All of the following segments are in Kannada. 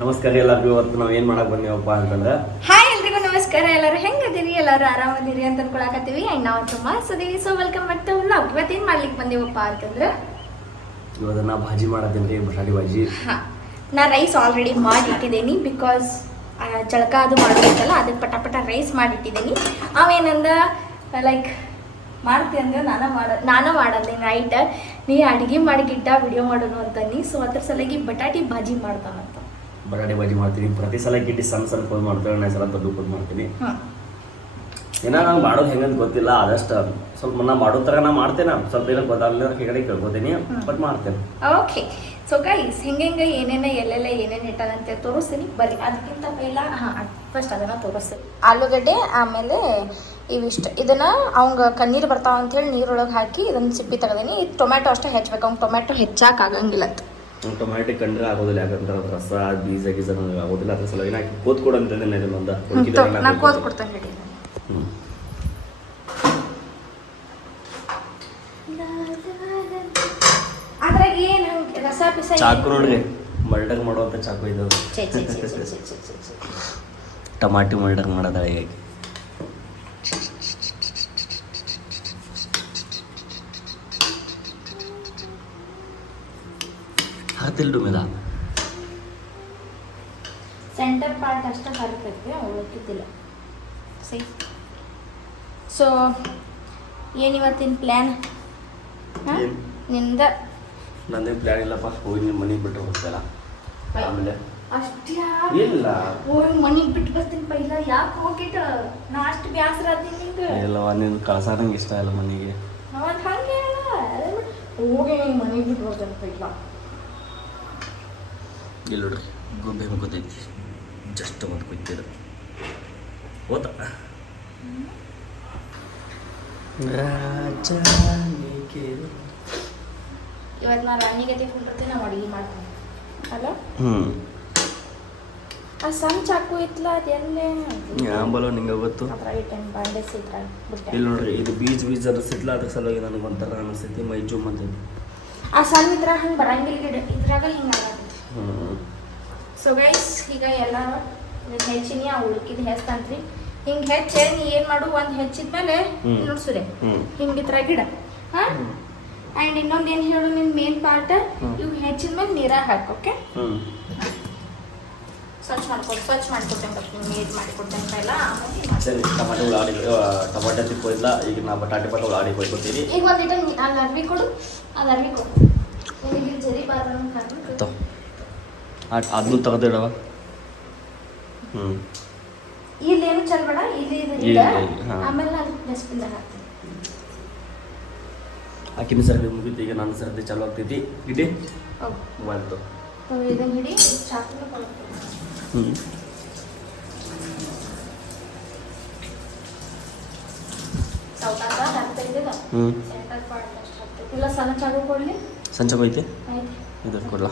ನಮಸ್ಕಾರ ಎಲ್ಲರಿಗೂ. ಇವತ್ತು ನಾವು ಏನು ಮಾಡಕ್ಕೆ ಬಂದೀವಪ್ಪ ಅಂತಂದ್ರೆ, ಹಾಯ್ ಎಲ್ರಿಗೂ ನಮಸ್ಕಾರ. ಎಲ್ಲರೂ ಹೆಂಗದಿರಿ? ಎಲ್ಲರೂ ಆರಾಮದಿರಿ ಅಂತ ಅನ್ಕೊಳಕತ್ತೀವಿ. ಆ್ಯಂಡ್ ನಾವು ತುಂಬ ಸದೀವಿ. So welcome back to vlog. ಇವತ್ತೇನು ಮಾಡ್ಲಿಕ್ಕೆ ಬಂದೀವಪ್ಪ ಅಂತಂದ್ರೆ, ಇವತ್ತು ನಾ ಭಾಜಿ ಮಾಡತ್ತೇನೆ, ಬಟಾಟಿ ಭಾಜಿ. ನಾ ರೈಸ್ ಆಲ್ರೆಡಿ ಮಾಡಿಟ್ಟಿದ್ದೀನಿ. ಬಿಕಾಸ್ ಜಳಕ ಅದು ಮಾಡೋದಿತ್ತಲ್ಲ, ಅದಕ್ಕೆ ಪಟ ರೈಸ್ ಮಾಡಿಟ್ಟಿದ್ದೀನಿ. ಅವೇನಂದ ಲೈಕ್ ಮಾಡ್ತಿ ಅಂದ್ರೆ ನಾನು ಮಾಡಲ್ಲ ನೈಟ್, ನೀ ಅಡುಗೆ ಮಾಡಿ ಗಿಡ್ಡ ವಿಡಿಯೋ ಮಾಡೋನು ಅಂತಂದು. ಸೊ ಅದ್ರ ಸಲಗಿ ಬಟಾಟಿ ಭಾಜಿ ಮಾಡ್ತಾನಂತ. ಬಟಾಟಿ ಭಾಜಿ ಮಾಡ್ತೀನಿ. ಪ್ರತಿ ಸಲ ಗಿಟ್ಟಿ ಸಣ್ಣ ಫೋನ್ ಮಾಡ್ತೇವೆ, ನಾ ಸಲ ದೊಡ್ಡ ಫೋನ್ ಮಾಡ್ತೀನಿ. ಏನೋ ನಂಗೆ ಮಾಡೋದು ಹೆಂಗಂತ ಗೊತ್ತಿಲ್ಲ. ಆದಷ್ಟು ಸ್ವಲ್ಪ ನಾ ಮಾಡೋ ಥರ ನಾ ಮಾಡ್ತೇನೆ. ಸ್ವಲ್ಪ ಏನೋ ಗೊತ್ತಾಗಲಿಲ್ಲ ಕಡೆ ಕೇಳ್ಕೊತೀನಿ, ಬಟ್ ಮಾಡ್ತೇನೆ. ಓಕೆ. ಸೊ ಗೈಸ್, ಹೆಂಗೆ ಏನೇನ ಎಲ್ಲೆಲ್ಲ ಏನೇನು ಇಟ್ಟಾಗಂತ ತೋರಿಸ್ತೀನಿ ಬರ್ರಿ. ಅದಕ್ಕಿಂತ ಪೈಲ ಫಸ್ಟ್ ಅದನ್ನು ತೋರಿಸ್ತೀನಿ. ಆಲೂಗಡ್ಡೆ, ಆಮೇಲೆ ಇವಿಷ್ಟು ಇದನ್ನು ಅವಂಗೆ ಕಣ್ಣೀರು ಬರ್ತಾವ ಅಂತೇಳಿ ನೀರೊಳಗೆ ಹಾಕಿ ಇದನ್ನು ಸಿಪ್ಪಿ ತೆಗೆದೀನಿ. ಇದು ಟೊಮ್ಯಾಟೊ ಅಷ್ಟೇ ಹೆಚ್ಚಬೇಕು, ಅವ್ನು ಟೊಮ್ಯಾಟೊ ಹೆಚ್ಚಾಕ್ ಆಗಂಗಿಲ್ಲ ಅಂತ. ಟೊಮ್ಯಾಟೊ ಕಂಡ್ರೆ ಆಗೋದಿಲ್ಲ, ಯಾಕಂದ್ರೆ ಅದ್ರ ರಸ ಬೀಜ ಗೀಜ ಆಗೋದಿಲ್ಲ. ಅದ್ರ ಸಲುವಾಗಿ ನಾ ಕೋದ್ಕೊಡು ಅಂತಂದ್ರೆ ನಾ ಕೋದ್ಕೊಡ್ತೇನೆ ಹೇಳಿ. ಅದ್ರಾಗ ಏನು ರಸ ಪಿಸ ಚಾಕು ನೋಡ್ರಿ, ಮಲ್ಡರ್ ಮಾಡುವಂಥ ಚಾಕು ಇದು. ಟಮಾಟಿ ಮಲ್ಡರ್ ಮಾಡೋದ ಹೇಗೆ ಹಾತಿಲ್ಡು ಮೇಲ ಸೆಂಟರ್ ಪಾರ್ಟ್ ಅಷ್ಟೇ ಬರ್ತೈತೆ, ಉಳಿತಿದ್ದಿಲ್ಲ. ಸರಿ. ಸೊ ಏನಿವತ್ತಿನ ಪ್ಲ್ಯಾನ್ ನಿಂದ? ನಂದೇನು ಪ್ಲ್ಯಾನ್ ಇಲ್ಲಪ್ಪ. ಹೋಗಿ ನಿಮ್ಮ ಮನೆಗೆ ಬಿಟ್ಟು ಹೋಗ್ತಲ್ಲ, ಆಮೇಲೆ ಅಷ್ಟೇ ಇಲ್ಲ ಹೋಗಿ ಮನೆಗೆ ಬಿಟ್ಟು ಬರ್ತೀನಿ. ಪೈಲ ಯಾಕೆ ಹೋಗಿಟ್ಟ ನಾ ಅಷ್ಟು ಬ್ಯಾಸರ ಆತೀನಿ ನಿಂಗೆ. ಇಲ್ಲವ, ನೀನು ಕಳ್ಸೋದಂಗೆ ಇಷ್ಟ ಇಲ್ಲ ಮನೆಗೆ. ಅವನ್ ಹಂಗೆ ಅಲ್ಲ, ಹೋಗಿ ಮನೆಗೆ ಬಿಟ್ಟು ಬರ್ತಾನೆ ಪೈಲ. ಇಲ್ಲ ನೋಡ್ರಿ, ಗೊಂಬೆ ಗೊತ್ತೈತಿ, ಜಸ್ಟ್ ಮತ್ತೆ ಕೂತಿದ್ರು ಓದ. ಇವತ್ತು ನಾ ರಾಣಿ ಗತಿ ಕುಂಡಿರ್ತೀನಿ, ನಾವು ಅಡುಗೆ ಮಾಡ್ತೀನಿ ಅಲ್ಲ. ಆ ಸಣ್ಣ ಚಾಕು ಇತ್ತಲ್ಲ, ಅದೆಲ್ಲೇ ಯಾಂಬಲೋ ನಿಂಗೆ ಗೊತ್ತು. ಅದ್ರಾಗ ಇಟ್ಟೇನು ಬಾಂಡೆಸ್ ಇದ್ರಾಗ ಬಿಟ್ಟೆ. ಇಲ್ಲಿ ನೋಡ್ರಿ, ಇದು ಬೀಜ ಅನಿಸಿಟ್ಲ, ಅದ್ರ ಸಲುವಾಗಿ ನನಗೆ ಒಂಥರ ಅನಿಸ್ತೈತಿ, ಮೈ ಜುಮ್ ಅಂತೈತಿ. ಆ ಸಣ್ಣ ಇದ್ರಾಗ ಹಂಗೆ ಬರಂಗಿಲ್ಲ, ಗಿಡ ಇದ್ರಾಗ ಹಿಂಗೆ ಆಗತ್ತೆ. ಸೊ ಗೈಸ್, ಈಗ ಎಲ್ಲ ಹೆಚ್ಚಿನಿ, ಆ ಉಳ್ಕಿದ್ ಹೆಚ್ತಾನ್ರಿ. ಹಿಂಗೆ ಹೆಚ್ಚೆ ನೀ ಏನು ಮಾಡು, ಒಂದು ಹೆಚ್ಚಿದ್ಮೇಲೆ ನೋಡ್ಸುರೆ ಹಿಂಗೆ ಇದ್ರ ಗಿಡ. ಹಾಂ, ಆ್ಯಂಡ್ ಇನ್ನೊಂದು ಏನು ಹೇಳು, ನಿನ್ನ ಮೇನ್ ಪಾರ್ಟ್ ಇವು ಹೆಚ್ಚಿದ್ಮೇಲೆ ನೀರಾಗ ಹಾಕು. ಓಕೆ, ಸ್ವಚ್ಛ ಮಾಡಿಕೊಡ್ತೇನೆ ಬರ್ತೀನಿ, ಇದು ಮಾಡಿಕೊಡ್ತೇನೆ ಎಲ್ಲ. ಸರಿ, ಟಮಾಟೆ ತಿಪ್ಪು ಇಲ್ಲ. ಈಗ ನಾ ಬಟಾಟೆ ಪಟ್ಟ ಆಡಿ ಕೊಯ್ಕೊತೀನಿ. ಈಗ ಒಂದಿಟ ಅಲ್ಲಿ ಅರ್ವಿ ಕೊಡು, ಅದು ಅರ್ವಿ ಕೊಡು. ನಿಮಗೆ ಜರಿ ಬಾರ್ದು ಅದನ್ನು ತೆಗೆದಿಡವ. ಇಲ್ಲೇನು ಚಲ್ಬೇಡ, ಇಲ್ಲಿ ಆಮೇಲೆ ಅದು ಡಸ್ಟ್ಬಿನ್ದಾಗ ಹಾಕ್ತೀನಿ. ಆಕಿನ ಸರ್ದಿ ಮುಗಿತು, ಈಗ ನನ್ನ ಸರ್ದಿ ಚಾಲು ಆಗ್ತೈತಿ. ಇಡಿ ಬಂತು ಇದನ್ನು ಹಿಡಿ, ಚಾಕು ಕೊಡ್ತೀನಿ. ಸೌಕಾಸ ಹಾಕ್ತಾಯಿದ್ದ ಸೆಂಟರ್ ಪಾರ್ಟ್ ಅಷ್ಟು ಹಾಕ್ತೈತಿ. ಇಲ್ಲ ಸಣ್ಣ ಚಾಕು ಕೊಡಲಿ, ಸಣ್ಣ ಚಾಕು ಐತಿ, ಇದು ಕೊಡ್ಲ.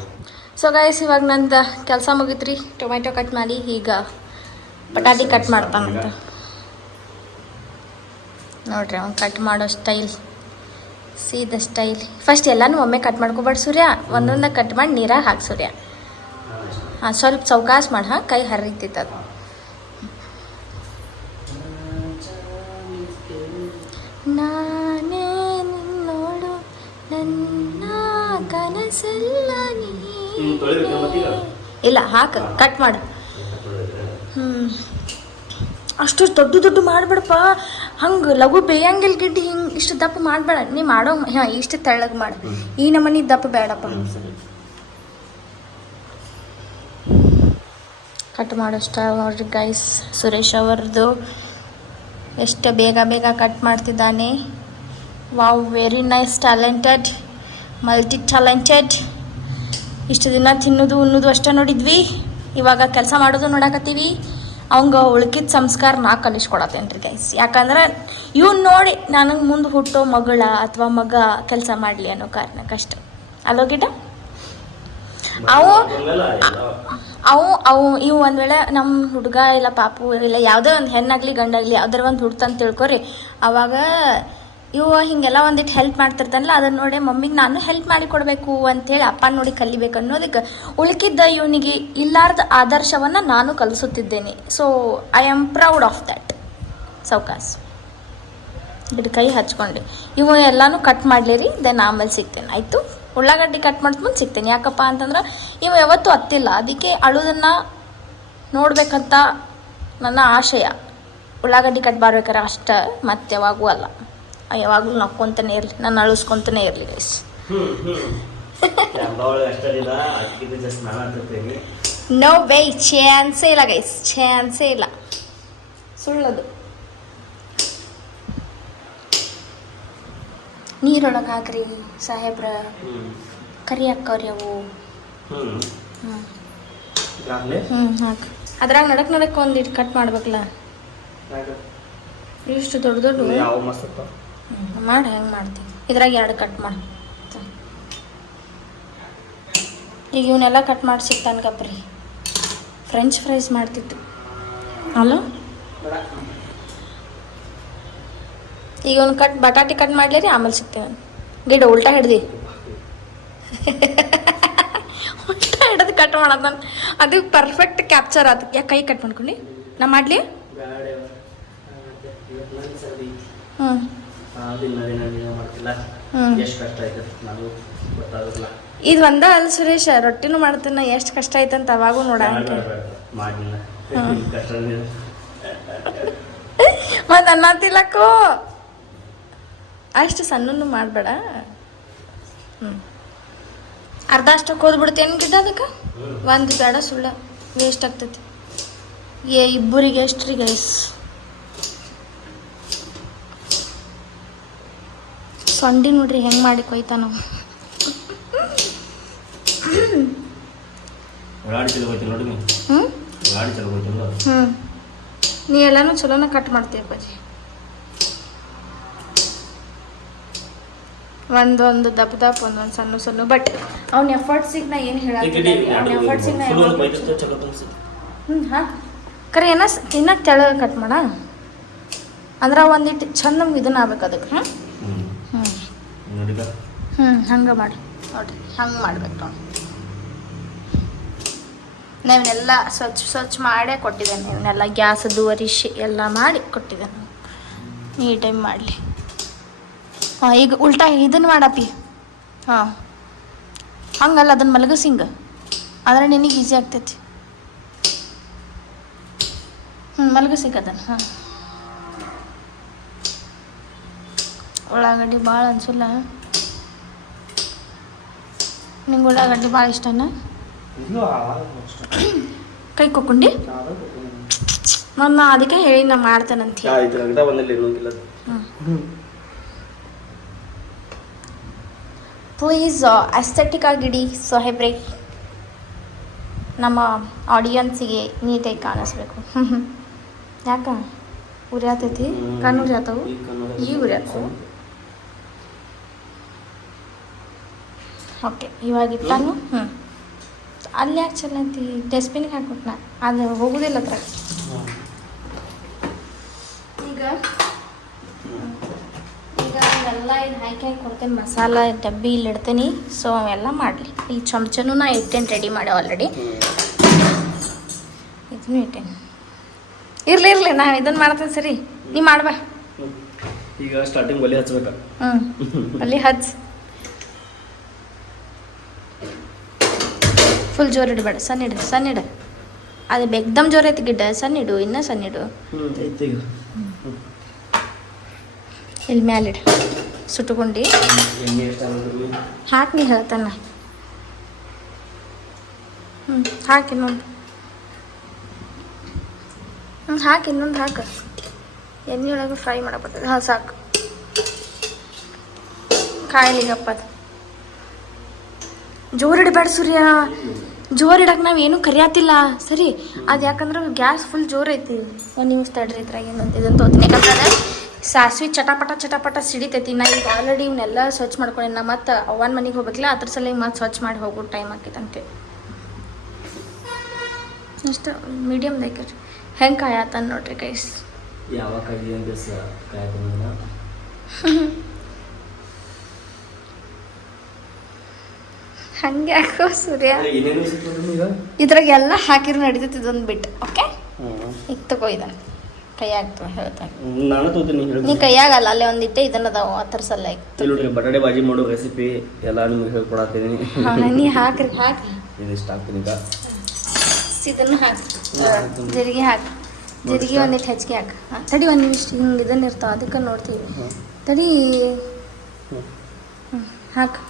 ಸೊ ಗೈಸ್, ಇವಾಗ ನಂದು ಕೆಲಸ ಮುಗಿತ್ರಿ. ಟೊಮೆಟೊ ಕಟ್ ಮಾಡಿ ಈಗ ಬಟಾಟಿ ಕಟ್ ಮಾಡ್ತಾನಂತ ನೋಡ್ರಿ. ಅವ್ನು ಕಟ್ ಮಾಡೋ ಸ್ಟೈಲ್, ಸೀದ ಸ್ಟೈಲ್. ಫಸ್ಟ್ ಎಲ್ಲನೂ ಒಮ್ಮೆ ಕಟ್ ಮಾಡ್ಕೊಬೇಡ ಸೂರ್ಯ, ಒಂದೊಂದಾಗ ಕಟ್ ಮಾಡಿ ನೀರಾಗ ಹಾಕಿ ಸೂರ್ಯ. ಹಾಂ, ಸ್ವಲ್ಪ ಚೌಕಾಸ್ ಮಾಡಿ, ಹಾಂ, ಕೈ ಹರಿತಿತ್ತದು. ನಾನೇ ನಿನ್ನೋಡು ನನ್ನ ಕನಸಲ್ಲ ನೀ. ಇಲ್ಲ, ಹಾಕ, ಕಟ್ ಮಾಡು. ಅಷ್ಟು ದೊಡ್ಡ ಮಾಡಬೇಡಪ್ಪ, ಹಂಗೆ ಲಘು ಬೇಯಂಗಿಲ್ಲ ಗಿಡ್ಡಿ. ಹಿಂಗೆ ಇಷ್ಟು ದಪ್ಪ ಮಾಡಬೇಡ ನೀ ಮಾಡೋ. ಹಾಂ, ಇಷ್ಟು ತೆಳ್ಳಗೆ ಮಾಡು. ಈ ನಮ್ಮನೆ ದಪ್ಪ ಬೇಡಪ್ಪ. ಕಟ್ ಮಾಡೋಷ್ಟ ನೋಡ್ರಿ ಗೈಸ್, ಸುರೇಶ್ ಅವ್ರದ್ದು ಎಷ್ಟು ಬೇಗ ಕಟ್ ಮಾಡ್ತಿದ್ದಾನೆ. Wow, very nice, talented, multi talented. ಇಷ್ಟು ದಿನ ತಿನ್ನೋದು ಉಣ್ಣೋದು ಅಷ್ಟೇ ನೋಡಿದ್ವಿ, ಇವಾಗ ಕೆಲಸ ಮಾಡೋದು ನೋಡಕತ್ತೀವಿ. ಅವಂಗೆ ಉಳ್ಕಿದ ಸಂಸ್ಕಾರ ನಾ ಕಲಿಸ್ಕೊಡತ್ತೇನೆ ರೀ ಗೈಸ್. ಯಾಕಂದ್ರೆ ಇವ್ನು ನೋಡಿ ನನಗೆ ಮುಂದೆ ಹುಟ್ಟೋ ಮಗಳ ಅಥವಾ ಮಗ ಕೆಲಸ ಮಾಡಲಿ ಅನ್ನೋ ಕಾರಣಕ್ಕಷ್ಟೆ. ಅಲ್ಲೋ ಗಿಡ ಅವು ಇವು ಒಂದು ವೇಳೆ ನಮ್ಮ ಹುಡುಗ ಇಲ್ಲ ಪಾಪು ಇಲ್ಲ ಯಾವುದೇ ಒಂದು ಹೆಣ್ಣಾಗಲಿ ಗಂಡಾಗಲಿ ಯಾವ್ದಾರ ಒಂದು ಹುಡ್ತಂತ ತಿಳ್ಕೊರಿ, ಅವಾಗ ಇವು ಹೀಗೆಲ್ಲ ಒಂದಿಟ್ಟು ಹೆಲ್ಪ್ ಮಾಡ್ತಿರ್ತಾನಲ್ಲ ಅದನ್ನ ನೋಡಿ ಮಮ್ಮಿಗೆ ನಾನು ಹೆಲ್ಪ್ ಮಾಡಿ ಕೊಡಬೇಕು ಅಂತೇಳಿ ಅಪ್ಪ ನೋಡಿ ಕಲಿಬೇಕು ಅನ್ನೋದಕ್ಕೆ ಉಳ್ಕಿದ್ದ ಇವನಿಗೆ ಇಲ್ಲಾರ್ದ ಆದರ್ಶವನ್ನು ನಾನು ಕಲಿಸುತ್ತಿದ್ದೇನೆ. So I am proud of that. ಸೌಕಾಸ್ ಗಿಡ ಕೈ ಹಚ್ಕೊಂಡು ಇವು ಎಲ್ಲನೂ ಕಟ್ ಮಾಡಲಿರಿ, ದೆನ್ ಆಮೇಲೆ ಸಿಗ್ತೇನೆ ಆಯಿತು. ಉಳ್ಳಾಗಡ್ಡಿ ಕಟ್ ಮಾಡ್ಕೊಂಡು ಸಿಗ್ತೇನೆ. ಯಾಕಪ್ಪ ಅಂತಂದ್ರೆ ಇವು ಯಾವತ್ತೂ ಹತ್ತಿಲ್ಲ, ಅದಕ್ಕೆ ಅಳುದನ್ನು ನೋಡ್ಬೇಕಂತ ನನ್ನ ಆಶಯ. ಉಳ್ಳಾಗಡ್ಡಿ ಕಟ್ ಬರ್ಬೇಕಾರೆ ಅಷ್ಟೇ, ಮತ್ತೆ ಯಾವಾಗೂ ಅಲ್ಲ, ಯಾವಾಗಲೂ ನಕ್ಕೊಂತಾನೆ ಇರಲಿ, ನಾನು ಅಳಿಸ್ಕೊತಾನೆ ಇರಲಿ ಗೈಸ್. ನೋ ವೇ, ಚಾನ್ಸೇ ಇಲ್ಲ ಗೈಸ್, ಚಾನ್ಸೇ ಇಲ್ಲ, ಸುಳ್ಳದು. ನೀರೊಳಗೆ ಹಾಕ್ರಿ ಸಾಹೇಬ್ರ, ಕರಿ ಹಾಕವ್ರಿ ಅವು. ಹಾಕಿ ಅದ್ರಾಗ ನಡಕ್ ಒಂದಿಟ್ಟು ಕಟ್ ಮಾಡ್ಬೇಕಲ್ಲ, ಇಷ್ಟು ದೊಡ್ಡ ದೊಡ್ಡ ಮಾಡಿ ಹೆಂಗೆ ಮಾಡ್ತೀವಿ. ಇದ್ರಾಗ 2 ಕಟ್ ಮಾಡಿ. ಈಗ ಇವನ್ನೆಲ್ಲ ಕಟ್ ಮಾಡಿ ಸಿಗ್ತಾನ್ಗಪ್ರಿ. ಫ್ರೆಂಚ್ ಫ್ರೈಸ್ ಮಾಡ್ತಿತ್ತು ಅಲ್ಲ. ಈಗ ಒಂದು ಬಟಾಟೆ ಕಟ್ ಮಾಡ್ಲಿರಿ, ಆಮೇಲೆ ಸಿಗ್ತೇನೆ. ಗಿಡ ಉಲ್ಟಾ ಹಿಡ್ದು ಉಲ್ಟಾ ಹಿಡ್ದು ಕಟ್ ಮಾಡೋದು ನಾನು, ಅದು ಪರ್ಫೆಕ್ಟ್ ಕ್ಯಾಪ್ಚರ್ ಆಯ್ತು. ಯಾಕೆ ಕೈ ಕಟ್ ಮಾಡ್ಕೊಂಡು ನಾ ಮಾಡಲಿ? ಇದು ಒಂದ ಅಲ್ಲ ಸುರೇಶ, ರೊಟ್ಟಿನೂ ಮಾಡ್ತೇನೆ. ಎಷ್ಟು ಕಷ್ಟ ಆಯ್ತಂತ ಅವಾಗೂ ನೋಡ. ಮತ್ತೆ ಅನ್ನತಿಲ್ಲಕ್ಕೋ ಅಷ್ಟು ಸಣ್ಣನು ಮಾಡಬೇಡ. ಅರ್ಧ ಅಷ್ಟಕ್ಕೆ ಹೋದ್ಬಿಡ್ತೇನು ಗಿಡ ಅದಕ್ಕೆ? ಒಂದು ಬೇಡ, ಸುಳ್ಳ ವೇಸ್ಟ್ ಆಗ್ತೈತಿ. ಇಬ್ಬರಿಗೆ ಎಷ್ಟು ರೀ ಗೈಸ್? ಸೊಂಡಿ ನೋಡ್ರಿ ಹೆಂಗೆ ಮಾಡಿ ಕೊಯ್ತಾನ. ನೀ ಎಲ್ಲಾನು ಚಲೋನ ಕಟ್ ಮಾಡ್ತೀಯ ಅಪ್ಪಾಜಿ. ಒಂದೊಂದು ದಪ್ಪ ಒಂದೊಂದು ಸಣ್ಣ ಸಣ್ಣ. ಬಟ್ ಅವ್ನ ಎಫರ್ಟ್ಸಿಗೆ ನಾ ಏನು ಹೇಳತ್ತಿಲ್ಲ, ಅವ್ನ ಎಫರ್ಟ್ಸಿಗೆ ನಾ ಕರೆ ಇನ್ನ ತೆಳಗೆ ಕಟ್ ಮಾಡ ಅಂದ್ರೆ ಒಂದಿಟ್ಟು ಚಂದ ಇದನ್ನ ಆಗ್ಬೇಕು ಅದಕ್ಕೆ. ಹಂಗೆ ಮಾಡಿ ನೋಡ್ರಿ, ಹಂಗೆ ಮಾಡ್ಬೇಕು ನೋಡಿ. ನಾವನ್ನೆಲ್ಲ ಸ್ವಚ್ಛ ಮಾಡೇ ಕೊಟ್ಟಿದ್ದೇನೆ. ಇವನ್ನೆಲ್ಲ ಗ್ಯಾಸದ್ದು ಅರಿಶಿ ಎಲ್ಲ ಮಾಡಿ ಕೊಟ್ಟಿದ್ದೇನೆ, ನೀಟಾಗಿ ಮಾಡಲಿ. ಹಾಂ, ಈಗ ಉಲ್ಟಾ ಇದನ್ನು ಮಾಡಪ್ಪಿ. ಹಾಂ, ಹಂಗಲ್ಲ, ಅದನ್ನು ಮಲಗಸ್ ಹಿಂಗೆ, ಆದರೆ ನಿನಗೆ ಈಸಿ ಆಗ್ತೈತಿ. ಮಲಗಸ್ ಈಗ ಅದನ್ನು. ಹಾಂ, ಉಳ್ಳಾಗಡ್ಡಿ ಭಾಳ ಅನ್ಸಲ್ಲ ನಿಂಗೆ? ಉಳ್ಳಾಗಡ್ಡಿ ಭಾಳ ಇಷ್ಟನಾ? ಕೈ ಕೊಕ್ಕೊಂಡಿ ನನ್ನ, ಅದಕ್ಕೆ ಹೇಳಿ ನಾ ಮಾಡ್ತೇನಂತ. ಪ್ಲೀಸ್ ಅಸ್ಥೆಟಿಕ್ ಆಗಿಡಿ ಸಾಹೇಬ್ರೆ, ನಮ್ಮ ಆಡಿಯನ್ಸಿಗೆ ನೀಟಾಗಿ ಕಾಣಿಸ್ಬೇಕು. ಯಾಕ ಉರಿಯಾತೈತಿ? ಕಣ್ಣು ಉರಿಯಾತವು, ಈಗ ಉರಿಯಾತವು. ಓಕೆ, ಇವಾಗ ಇಟ್ಟಾನು. ಅಲ್ಲಿ ಯಾಕೆ ಚಲಂತಿ? ಡಸ್ಟ್ಬಿನ್ಗೆ ಹಾಕ್ಬಿಟ್ನ, ಅದು ಹೋಗೋದಿಲ್ಲ ಹತ್ರ. ಈಗ ಅವೆಲ್ಲ ಇದು ಹಾಕಿ ಕೊಡ್ತೇನೆ. ಮಸಾಲ ಡಬ್ಬಿ ಇಲ್ಲಿ ಇಡ್ತೀನಿ. ಸೊ ಅವೆಲ್ಲ ಮಾಡಲಿ. ಈ ಚಮಚನೂ ನಾ ಇಟ್ಟೇನೆ, ರೆಡಿ ಮಾಡಿ ಆಲ್ರೆಡಿ. ಇದನ್ನು ಇಟ್ಟೇನೆ. ಇರಲಿ ನಾ ಇದನ್ನು ಮಾಡ್ತೇನೆ. ಸರಿ, ನೀ ಮಾಡ್ಬಾ. ಈಗ ಸ್ಟಾರ್ಟಿಂಗ್ ಒಲೆ ಹಚ್ಬೇಕಾ? ಒಲೆ ಹಚ್ಚ. ಫುಲ್ ಜೋರು ಇಡಬೇಡ, ಸಣ್ಣ ಇಡು. ಅದು ಬೆಗ್ದಮ್ ಜೋರು ಐತಿ ಗಿಡ್ಡ, ಸಣ್ಣ ಇಡು, ಇನ್ನೂ ಸಣ್ಣ ಇಡು. ಇಲ್ಲಿ ಮ್ಯಾಲಿಡು, ಸುಟ್ಕೊಂಡು ಹಾಕಿ. ನೀ ಹೇಳ್ತಾನ ಹಾಕಿ ಇನ್ನೊಂದು. ಹಾಕಿ ಇನ್ನೊಂದು ಹಾಕು. ಎಣ್ಣೆ ಒಳಗೆ ಫ್ರೈ ಮಾಡಬಾರ್ದು. ಹಾಂ, ಸಾಕು. ಕಾಯಿಲಿಗಪ್ಪ ಅದು ಜೋರು ಇಡಬೇಡ ಸೂರ್ಯ. ಜೋರು ಇಡಕ್ಕೆ ನಾವು ಏನೂ ಕರಿಯಾತಿಲ್ಲ. ಸರಿ, ಅದು ಯಾಕಂದ್ರೆ ಗ್ಯಾಸ್ ಫುಲ್ ಜೋರು ಐತಿ. ಒಂದು ನಿಮಿಷ ತಡ್ರಿ, ಇದ್ರಾಗ ಏನಂತ ಇದನ್ನು ತೋತೀನಿ. ಯಾಕಂದ್ರೆ ಸಾಸಿವೆ ಚಟಾಪಟ ಸಿಡಿತೈತಿ. ನಾ ಈಗ ಆಲ್ರೆಡಿ ಇವನ್ನೆಲ್ಲ ಸ್ವಚ್ಛ ಮಾಡ್ಕೊಂಡೆ. ನಾ ಮತ್ತೆ ಅವ್ವನ ಮನೆಗೆ ಹೋಗ್ಬೇಕಿಲ್ಲ, ಅದ್ರ ಸಲ ಮತ್ತೆ ಸ್ವಚ್ಛ ಮಾಡಿ ಹೋಗೋ ಟೈಮ್ ಆಕೈತಂತೆ. ಇಷ್ಟು ಮೀಡಿಯಮ್ದಾಗಿ ಹೆಂಗೆ ಕಾಯತಾನ ನೋಡ್ರಿ ಗೈಸ್. ಯಾವ ಕಾಯಿ ಹಂಗೆ ಯಾಕೋ ಸೂರ್ಯ ಏನೇನು ಸಿಗ್ತದೆ ಈಗ ಇದ್ರಾಗ ಎಲ್ಲ ಹಾಕಿರು ನಡೀತೈತಿ ಇದೊಂದು ಬಿಟ್ಟು ಓಕೆ ಈಗ ತಗೋ ಇದನ್ನು ಕೈಯಾಗ ಹೇಳ್ತಾನೆ ನಾನು ತಗೋತೀನಿ ನೀ ಕೈಯಾಗಲ್ಲ ಅಲ್ಲೇ ಒಂದಿಟ್ಟೆ ಇದನ್ನ ಅದಾವ ಆ ಥರ ಸಲ ನೋಡ್ರಿ ಬಟಾಟೆ ಬಾಜಿ ಮಾಡೋ ರೆಸಿಪಿ ಎಲ್ಲ ನಿಮ್ಗೆ ಹೇಳ್ಕೊಡತ್ತೀನಿ ನೀ ಹಾಕ್ರಿ ಹಾಕಿ ಇದಿಷ್ಟ ಹಾಕ್ತೀನಿ ಈಗ ಇದನ್ನು ಹಾಕಿ ಜೀರಿಗೆ ಹಾಕಿ ಜೀರಿಗೆ ಒಂದಿಟ್ಟು ಹೆಚ್ಚಿಗೆ ಹಾಕಿ ತಡಿ ಒಂದು ನಿಮಿಷ ಹಿಂಗೆ ಇದನ್ನ ಇರ್ತಾವ ಅದಕ್ಕೆ ನೋಡ್ತೀವಿ ತಡಿ ಹಾಕಿ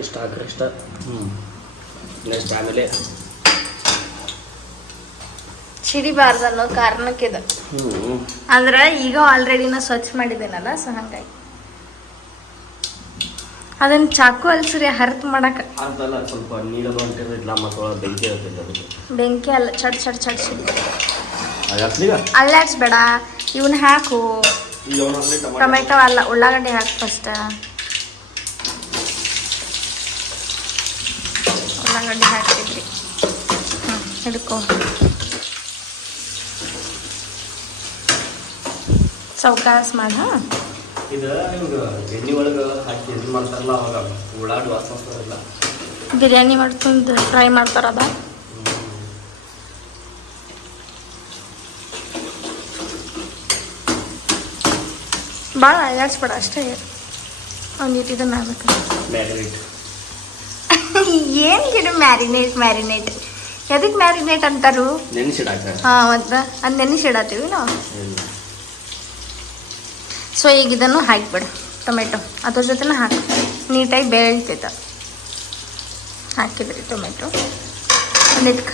ಇಷ್ಟ ಹಾಕ್ರಿ ಇಷ್ಟ ನೆಕ್ಸ್ಟ್ ಆಮೇಲೆ ಸಿಡಿಬಾರ್ದು ಅನ್ನೋ ಕಾರಣಕ್ಕಿದೆ ಅಂದ್ರೆ ಈಗ ಆಲ್ರೆಡಿ ನಾ ಸ್ವಚ್ಛ ಮಾಡಿದ್ದೇನಲ್ಲ ಸೊ ಹಂಗಾಗಿ ಅದನ್ನ ಚಾಕು ಅಲ್ಲಿ ಸರಿ ಹರಿತು ಮಾಡಕ್ಕೆ ಅಂತಲ್ಲ ಸ್ವಲ್ಪ ನೀರದು ಅಂಟಿರಲಿಲ್ಲ ಮತ್ತು ಬೆಂಕಿ ಇರ್ತಿಲ್ಲ ಅದಕ್ಕೆ ಬೆಂಕಿ ಅಲ್ಲ ಚಡ್ ಚಡ್ ಚಡ್ ಸಿಡಿ ಹಾಕ್ಲಿಗ ಅಲ್ಲಾಡ್ಸ್ಬೇಡ ಇವನ್ನ ಹಾಕು ಈಗ ಅವನು ಹಾಕ್ಲಿ ಟೊಮೆಟೊ ಅಲ್ಲ ಉಳ್ಳಾಗಡ್ಡಿ ಹಾಕು ಫಸ್ಟ್ ಉಳ್ಳಾಗಡ್ಡಿ ಹಾಕಿದ್ರಿ ಹಿಡ್ಕೊ ಸೌಕಾಸ್ ಮಾಡ ಇದು ಹಿಂಗೆ ಎಣ್ಣೆ ಒಳಗೆ ಹಾಕಿ ಇದು ಮಾಡ್ತಾರಲ್ಲ ಅವಾಗ ಉಳ್ಳಾಡು ವಾಸನೆ ಬರೋಲ್ಲ ಬಿರಿಯಾನಿ ಮಾಡ್ಕೊಂಡು ಫ್ರೈ ಮಾಡ್ತಾರದ ಭಾಳ ಅಲ್ಲಾಡ್ಸ್ಬೇಡ ಅಷ್ಟೇ ಒಂದಿಟ್ಟು ಇದನ್ನ ಆಗ್ಬೇಕು ಮ್ಯಾರಿನೇಟ್ ಏನು ಗಿಡ ಮ್ಯಾರಿನೇಟ್ ಎದಕ್ಕೆ ಮ್ಯಾರಿನೇಟ್ ಅಂತಾರು ನೆನೆಸಿಡಾಕ ಹಾಂ ಮತ್ತು ಅದು ನೆನೆಸಿಡತ್ತೀವಿ ನಾವು ಸೊ ಈಗ ಇದನ್ನು ಹಾಕಿಬಿಡು ಟೊಮೆಟೊ ಅದ್ರ ಜೊತೆನೇ ಹಾಕಿ ನೀಟಾಗಿ ಬೇಳ್ತೈತೆ ಹಾಕಿದ್ರಿ ಟೊಮೆಟೊ ಒಂದಿಟ್ಟು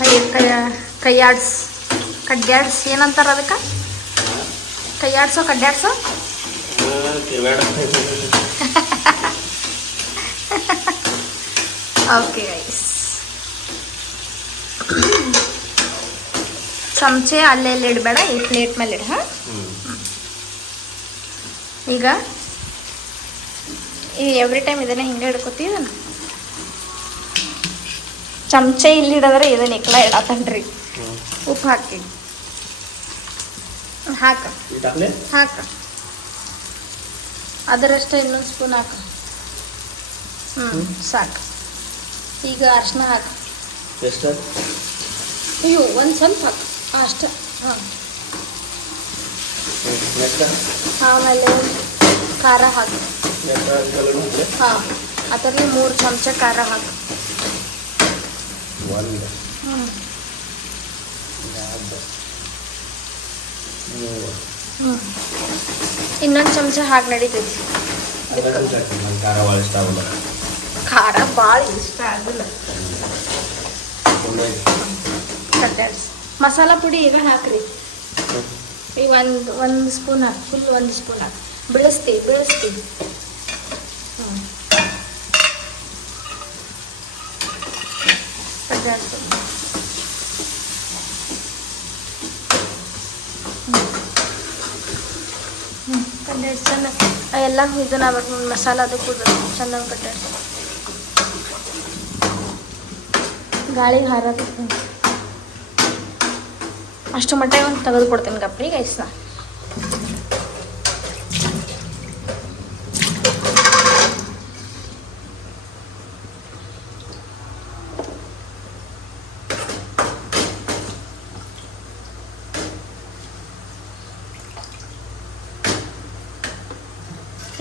ಕಡ್ಯಾಡ್ಸ್ ಏನಂತಾರೆ ಅದಕ್ಕೆ ಕೈಯಾಡ್ಸೋ ಕಡ್ಯಾಡ್ಸೋ ಓಕೆ ಗೈಸ್ ಚಮಚೆ ಅಲ್ಲೇ ಇಡಬೇಡ ಈ ಪ್ಲೇಟ್ ಮೇಲೆ ಇಡು ಹಾಂ ಈಗ ಎವ್ರಿ ಟೈಮ್ ಇದನ್ನೇ ಹಿಂಗೆ ಹಿಡ್ಕೊತೀವಿ ಇದನ್ನು ಚಮಚೆ ಇಲ್ಲಿ ಇಡೋದ್ರೆ ಇದನ್ನ ಎಕ್ಲ ಇಡತ್ತನ್ರಿ ಉಪ್ಪು ಹಾಕಿ ಹಾಕ ಅದರಷ್ಟೇ ಇನ್ನೊಂದು ಸ್ಪೂನ್ ಹಾಕು ಸಾಕು ಈಗ ಅರ್ಶಿನ ಹಾಕು ಎಷ್ಟು ಅಯ್ಯೋ ಒಂದು ಸ್ವಲ್ಪ ಹಾಕು ಅಷ್ಟೇ ಹಾಂ ಆಮೇಲೆ ಖಾರ ಹಾಕು ಹಾಂ ಅದರಲ್ಲಿ 3 ಚಮಚ ಖಾರ ಹಾಕು ಇನ್ನೊಂದು ಚಮಚ ಹಾಕಿ ನಡೀತೈತಿ ಖಾರ ಭಾಳ ಇಷ್ಟ ಆಗಿಲ್ಲ ಮಸಾಲ ಪುಡಿ ಈಗ ಹಾಕ್ರಿ ಈಗ ಒಂದು ಸ್ಪೂನ್ ಹಾಕಿ ಫುಲ್ 1 ಸ್ಪೂನ್ ಹಾಕಿ ಬೆಳೆಸ್ತೀವಿ ಚೆನ್ನಾಗಿ ಎಲ್ಲ ಇದನ್ನ ಆಗ್ಬೇಕು ಮಸಾಲ ಅದು ಕೂಡ ಚೆನ್ನಾಗಿ ಕಟ್ಟಾಡ್ಸಿ ಗಾಳಿಗೆ ಹಾರಬೇಕು ಅಷ್ಟು ಮಟ್ಟ ಒಂದು ತೆಗೆದು ಕೊಡ್ತೀನಿ ಗಪ್ರಿ ಗೈಸ್ನ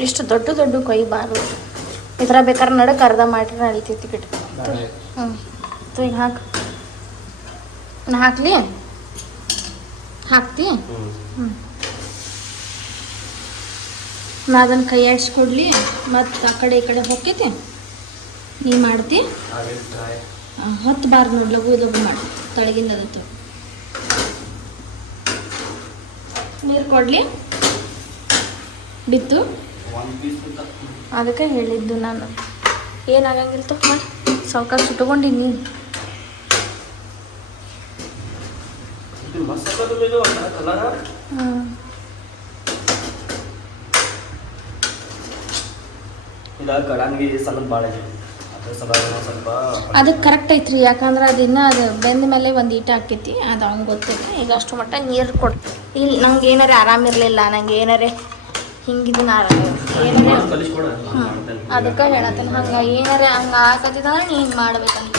ಇಷ್ಟು ದೊಡ್ಡ ಕೊಯ್ಬಾರ್ದು ಈ ಥರ ಬೇಕಾದ್ರೆ ನಡಕ್ಕೆ ಅರ್ಧ ಮಾಡಿದ್ರೆ ನಡೀತೈತಿ ಗಿಡ ಈಗ ಹಾಕು ನಾನು ಹಾಕ್ಲಿ ಹಾಕ್ತಿ ನಾ ಅದನ್ನು ಕೈ ಆಡಿಸ್ಕೊಡ್ಲಿ ಮತ್ತು ಆ ಕಡೆ ಈ ಕಡೆ ಹೋಗ್ತೈತಿ ನೀ ಮಾಡ್ತಿ ಹೊತ್ತು ಬಾರ್ ನೋಡಿ ಲಘು ಮಾಡಿ ತಳಗಿಂದ ಅದತ್ತು ನೀರು ಕೊಡಲಿ ಬಿತ್ತು ಅದಕ್ಕೆ ಹೇಳಿದ್ದು ನಾನು ಏನಾಗಂಗಿಲ್ಲ ತೊ ಮಾಡಿ ಸಾವ್ಕಾಶ ಸುಟ್ಕೊಂಡಿನಿ ಅದಕ್ಕೆ ಕರೆಕ್ಟ್ ಐತ್ರಿ ಯಾಕಂದ್ರೆ ಅದಿನ್ನ ಅದು ಬೆಂದ ಮೇಲೆ ಒಂದು ಈಟ ಹಾಕೈತಿ ಅದು ಅವ್ನು ಗೊತ್ತಿಲ್ಲ ಈಗ ಅಷ್ಟು ಮಟ್ಟ ನೀರು ಕೊಡ್ತೀವಿ ಇಲ್ಲಿ ನಂಗೆ ಏನಾರೇ ಆರಾಮಿರಲಿಲ್ಲ ನಂಗೆ ಏನಾರೇ ಹಿಂಗಿದನ್ನ ಏನಾರ ಕಲಿಸ್ಕೊಡ ಮಾಡ್ತೇನೆ ಅದಕ್ಕೆ ಹೇಳತ್ತೇನೆ ಹಂಗೆ ಏನಾರ ಹಂಗೆ ಹಾಕತ್ತಿದ್ರೆ ನೀ ಹಿಂಗೆ ಮಾಡ್ಬೇಕಂತ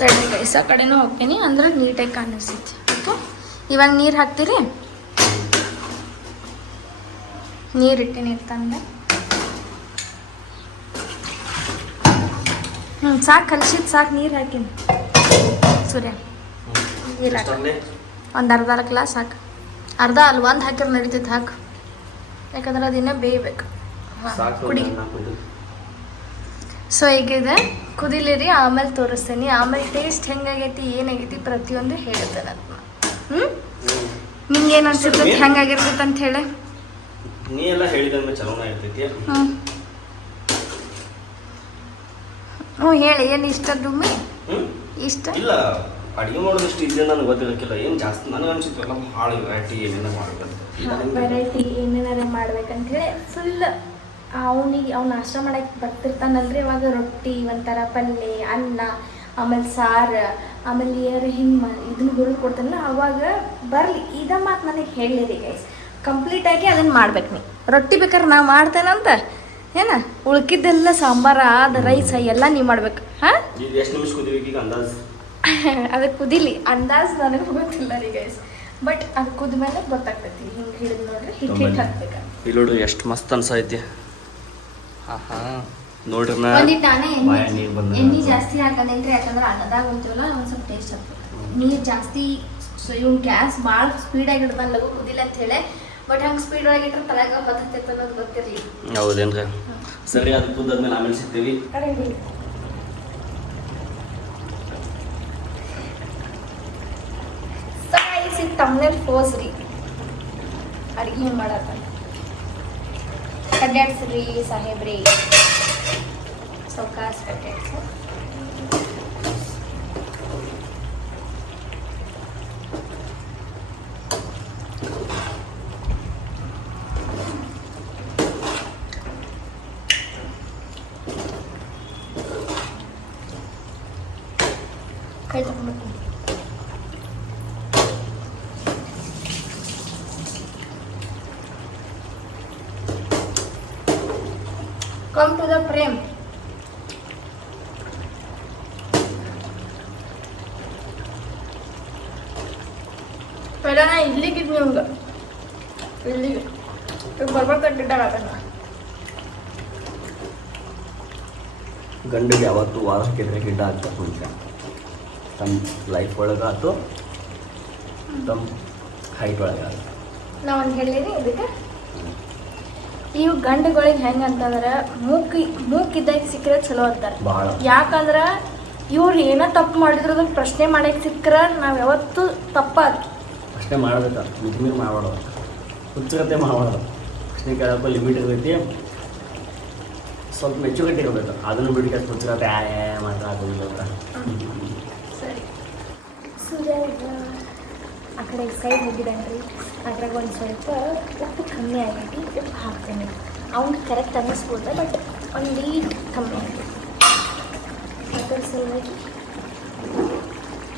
ತಡಿ ಗೈಸ್ ಆ ಕಡೆನೂ ಹೋಗ್ತೀನಿ ಅಂದ್ರೆ ನೀಟಾಗಿ ಕಾಣಿಸ್ತೈತಿ ಓಕೆ ಇವಾಗ ನೀರು ಹಾಕ್ತೀರಿ ನೀರು ಇಟ್ಟು ನೀರು ತಂದೆ ಸಾಕು ಕಲ್ಸಿದ್ದು ಸಾಕು ನೀರು ಹಾಕಿನಿ ಸೂರ್ಯ ನೀರು ಹಾಕಿ ಒಂದು ಅರ್ಧ ಗ್ಲಾಸ್ ಹಾಕು ಅರ್ಧ ಅಲ್ಲಿ ಒಂದು ಹಾಕಿದ್ರೆ ನಡೀತೈತೆ ಹಾಕು ಯಾಕಂದ್ರೆ ಅದಿನ್ನ ಬೇಯಬೇಕು ಕುಡಿ ಸೊ ಈಗಿದೆ ಕುದಿಲಿರಿ ಆಮೇಲೆ ತೋರಿಸ್ತೀನಿ ಆಮೇಲೆ ಟೇಸ್ಟ್ ಹೆಂಗಾಗೈತಿ ಏನಾಗೈತಿ ಪ್ರತಿಯೊಂದು ಹೇಳ್ತೇನೆ ಅದನ್ನ ನಿಂಗೆ ಏನು ಅನ್ಸಿರ್ತೈತಿ ಹೆಂಗಾಗಿರ್ತೈತೆ ಅಂತ ಹೇಳಿ ನೀ ಎಲ್ಲ ಹೇಳಿದ್ರೆ ಚಲೋನ ಇರ್ತೈತಿ ಹ್ಞೂ ಹೇಳಿ ಏನು ಇಷ್ಟ ಡುಮ್ಮಿ ಇಷ್ಟ ಇಲ್ಲ ಅಡುಗೆ ಮಾಡೋದಷ್ಟು ಇದೆ ನನಗೆ ಗೊತ್ತಿರಕ್ಕಿಲ್ಲ ಏನು ಜಾಸ್ತಿ ನನಗೆ ಅನ್ಸುತ್ತಲ್ಲ ಭಾಳ ವೆರೈಟಿ ಏನೇನ ಮಾಡ್ಬೇಕು ವೆರೈಟಿ ಏನೇನಾರ ಮಾಡ್ಬೇಕಂತ ಹೇಳಿ ಫುಲ್ ಅವ್ನಿಗೆ ಅವ್ನು ನಾಷ್ಟ ಮಾಡಕ್ಕೆ ಬರ್ತಿರ್ತಾನಲ್ರಿ ಅವಾಗ ರೊಟ್ಟಿ ಒಂಥರ ಪಲ್ಯ ಅನ್ನ ಆಮೇಲೆ ಸಾರು ಆಮೇಲೆ ಏನಾರ ಹಿಂಗೆ ಇದನ್ನ ಹುರಿದು ಕೊಡ್ತಾನಲ್ಲ ಅವಾಗ ಬರಲಿ ಇದ ಮಾತು ನನಗೆ ಹೇಳಿರಿ ಗೈಸ್ ಕಂಪ್ಲೀಟಾಗಿ ಅದನ್ನು ಮಾಡ್ಬೇಕು ನೀ ರೊಟ್ಟಿ ಬೇಕಾದ್ರೆ ನಾ ಮಾಡ್ತೇನಂತ ಏನ ಉಳ್ಕಿದ್ದೆಲ್ಲ ಸಾಂಬಾರ ಅದು ರೈಸ್ ಎಲ್ಲ ನೀವು ಮಾಡ್ಬೇಕು ಹಾಂ ಎಷ್ಟು ನಿಮಿಷ ಕುದಿಬೇಕು ಈಗ ಅಂದಾಜು ಅದು ಕುದಿಲಿ ಅಂದಾಜು ನನಗೆ ಗೊತ್ತಿಲ್ಲ ರೀ ಗೈಸ್ ಬಟ್ ಅದು ಕುದ್ಮೇಲೆ ಗೊತ್ತಾಗ್ತೈತಿ ಹಿಂಗೆ ಹಿಡಿದು ನೋಡ್ರಿ ಹಿಟ್ಟು ಹಾಕ್ಬೇಕು ಇಲ್ಲಿ ನೋಡ್ರಿ ಎಷ್ಟು ಮಸ್ತ್ ಅನ್ಸೈತಿ ನೋಡ್ರಿ ಒಂದಿಟ್ಟು ನಾನೇ ಎಣ್ಣೆ ಜಾಸ್ತಿ ಹಾಕಂದ್ರೆ ಯಾಕಂದ್ರೆ ಅನ್ನದಾಗ ಹೋಗ್ತೀವಲ್ಲ ಒಂದು ಸ್ವಲ್ಪ ಟೇಸ್ಟ್ ಆಗ್ತದೆ ನೀರು ಜಾಸ್ತಿ ಇವ್ನು ಗ್ಯಾಸ್ ಭಾಳ ಸ್ಪೀಡಾಗಿ ಇಡ್ತಾನೆ ಲಘು ಕುದಿಲ್ಲ ಅಂತ ಹೇಳಿ ಬಟ್ ಹಂಗೆ ಸ್ಪೀಡ್ ಒಳಗೆ ಇಟ್ಟರೆ ತಲೆಗೆ ಹೊತ್ತೈತೆ ಅನ್ನೋದು ಗೊತ್ತಿರಲಿ ಹೌದೇನ್ರಿ ಸರಿ ಅದು ಕುದ್ದಾದ್ಮೇಲೆ ಆಮೇಲೆ ಸಿಗ್ತೀವಿ ಸಾಯಿಸಿ ತಮ್ಮನೇಲಿ ಪೋಸ್ರಿ ಅಡುಗೆ ಮಾಡತ್ತ ಕಡ್ಡಾಡ್ಸ್ರಿ ಸಾಹೇಬ್ರಿ ಸೌಕಾಸ್ ಕಡ್ಡಾಡ್ಸ ಕೈ ತಗೊಂಡ್ಬೇಕು Come to the frame. पहिला ना इडली किती होऊंगा इडली तो बरोबर कट टाकायचा ಗಂಡಿಗೆ ಯಾವತ್ತು ವಾರ ಹಾಕಿದ್ರೆ ಗಿಡ್ಡ ಆಗ್ತದೆ ಮುಂಚೆ ತಮ್ಮ ಲೈಫ್ ಒಳಗೆ ಆಯ್ತು ತಮ್ಮ ಹೈಟ್ ಒಳಗೆ ಆಯ್ತು ನಾ ಒಂದು ಹೇಳಿರಿ ಇದಕ್ಕೆ ಇವು ಗಂಡುಗಳಿಗೆ ಹೆಂಗೆ ಅಂತಂದ್ರೆ ಮೂಕಿದ್ದಾಗ ಸಿಕ್ಕರೆ ಚಲೋ ಅಂತಾರೆ ಭಾಳ ಯಾಕಂದ್ರೆ ಇವ್ರು ಏನೋ ತಪ್ಪು ಮಾಡಿದ್ರು ಅದಕ್ಕೆ ಪ್ರಶ್ನೆ ಮಾಡಕ್ಕೆ ಸಿಕ್ಕರೆ ನಾವು ಯಾವತ್ತೂ ತಪ್ಪಾದ ಪ್ರಶ್ನೆ ಮಾಡ್ಬೇಕು ಮಿತಿಮೀರಿ ಮಾಡಬಾರ್ದು ಹುಚ್ಚಗತ್ತೆ ಮಾಡಬಾರ್ದು ಪ್ರಶ್ನೆ ಕೇಳೋಕ್ಕೂ ಲಿಮಿಟ್ ಇರ್ತೈತಿ ಸ್ವಲ್ಪ ಮೆಚ್ಚುಗಟ್ಟಿ ಇರಬೇಕು ಅದನ್ನು ಬಿಟ್ಟು ಹುಚ್ಚಗತ್ತೆ ಮಾತ್ರ ಆಗೋದಿಲ್ಲ ಅಂತ ಸರಿ ಸೂರ್ಯ ಆ ಕಡೆ ಸೈಡ್ ಹೋಗಿದ್ದಾನೆ ಅದ್ರಾಗ ಒಂದು ಸ್ವಲ್ಪ ಉಪ್ಪು ಕಮ್ಮಿ ಆಗೈತಿ ಉಪ್ಪು ಹಾಕ್ತೇನೆ ಅವ್ನು ಕರೆಕ್ಟ್ ಅನ್ನಿಸ್ಬೋದ ಬಟ್ ಒಂದು ಲೀಟ್ ಕಮ್ಮಿ ಆಗೈತಿ ಅದರ ಸಲುವಾಗಿ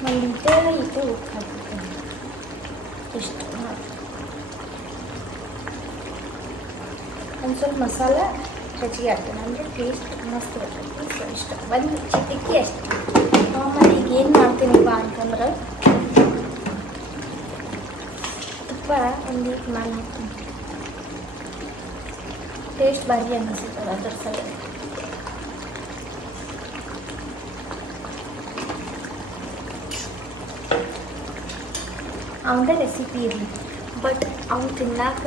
ಒಂದು ಇಟ್ಟೆ ಉಪ್ಪು ಹಾಕ್ಬಿಡ್ತೇನೆ ಇಷ್ಟು ಒಂದು ಸ್ವಲ್ಪ ಮಸಾಲೆ ಹೆಚ್ಚಿಗೆ ಹಾಕ್ತೇನೆ ಅಂದರೆ ಟೇಸ್ಟ್ ಮಸ್ತ್ ಬರ್ತೈತಿ ಸೊ ಇಷ್ಟ ಒಂದು ಚಿಟಿಕಿ ಅಷ್ಟೇ ಆಮೇಲೆ ಈಗ ಏನು ಮಾಡ್ತೀನಿಪ್ಪ ಅಂತಂದ್ರೆ ತುಪ್ಪ ಒಂದು ನಾನು ಹಾಕ್ತೀನಿ ಟೇಸ್ಟ್ ಭಾರಿ ಅನ್ನಿಸುತ್ತೆ ಅದ್ರ ಸಲುವಾಗಿ ಅವನದೇ ರೆಸಿಪಿ ಇರಲಿ ಬಟ್ ಅವ್ನು ತಿನ್ನಾಕ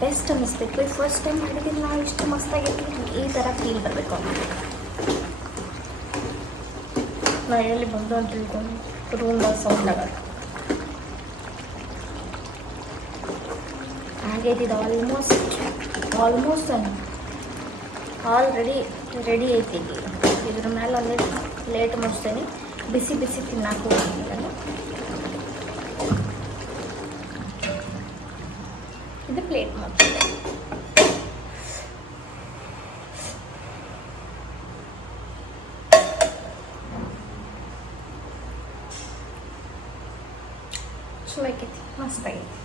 ಬೆಸ್ಟ್ ಅನ್ನಿಸ್ಬೇಕು ಫಸ್ಟ್ ಟೈಮ್ ಮಾಡಿದ್ರೆ ನಾವು ಇಷ್ಟು ಮಸ್ತಾಗಿರ್ತೀವಿ ಈ ಥರ ಫೀಲ್ ಬರಬೇಕು ಅವನಿಗೆ ನಾ ಎಲ್ಲಿ ಬಂದು ಅಂತ ತಿಳ್ಕೊಂಡು ರೂಮ್ದಾಗ ಸೌಂಡ್ ಆಗೋದು ಆಗೈತಿದೆ ಆಲ್ಮೋಸ್ಟ್ ಆಲ್ರೆಡಿ ರೆಡಿ ಐತಿ ಇದ್ರ ಮೇಲೆ ಅಲ್ಲೇ ಲೇಟ್ ಮುಗಿಸ್ತೇನೆ ಬಿಸಿ ಬಿಸಿ ತಿನ್ನಕ್ಕೆ ಹೋಗಿಲ್ಲ ಇದು ಪ್ಲೇಟ್ ಮಾಡ್ತೀನಿ ಚಲೋ ಆಕೈತಿ ಮಸ್ತ್ ಆಗೈತಿ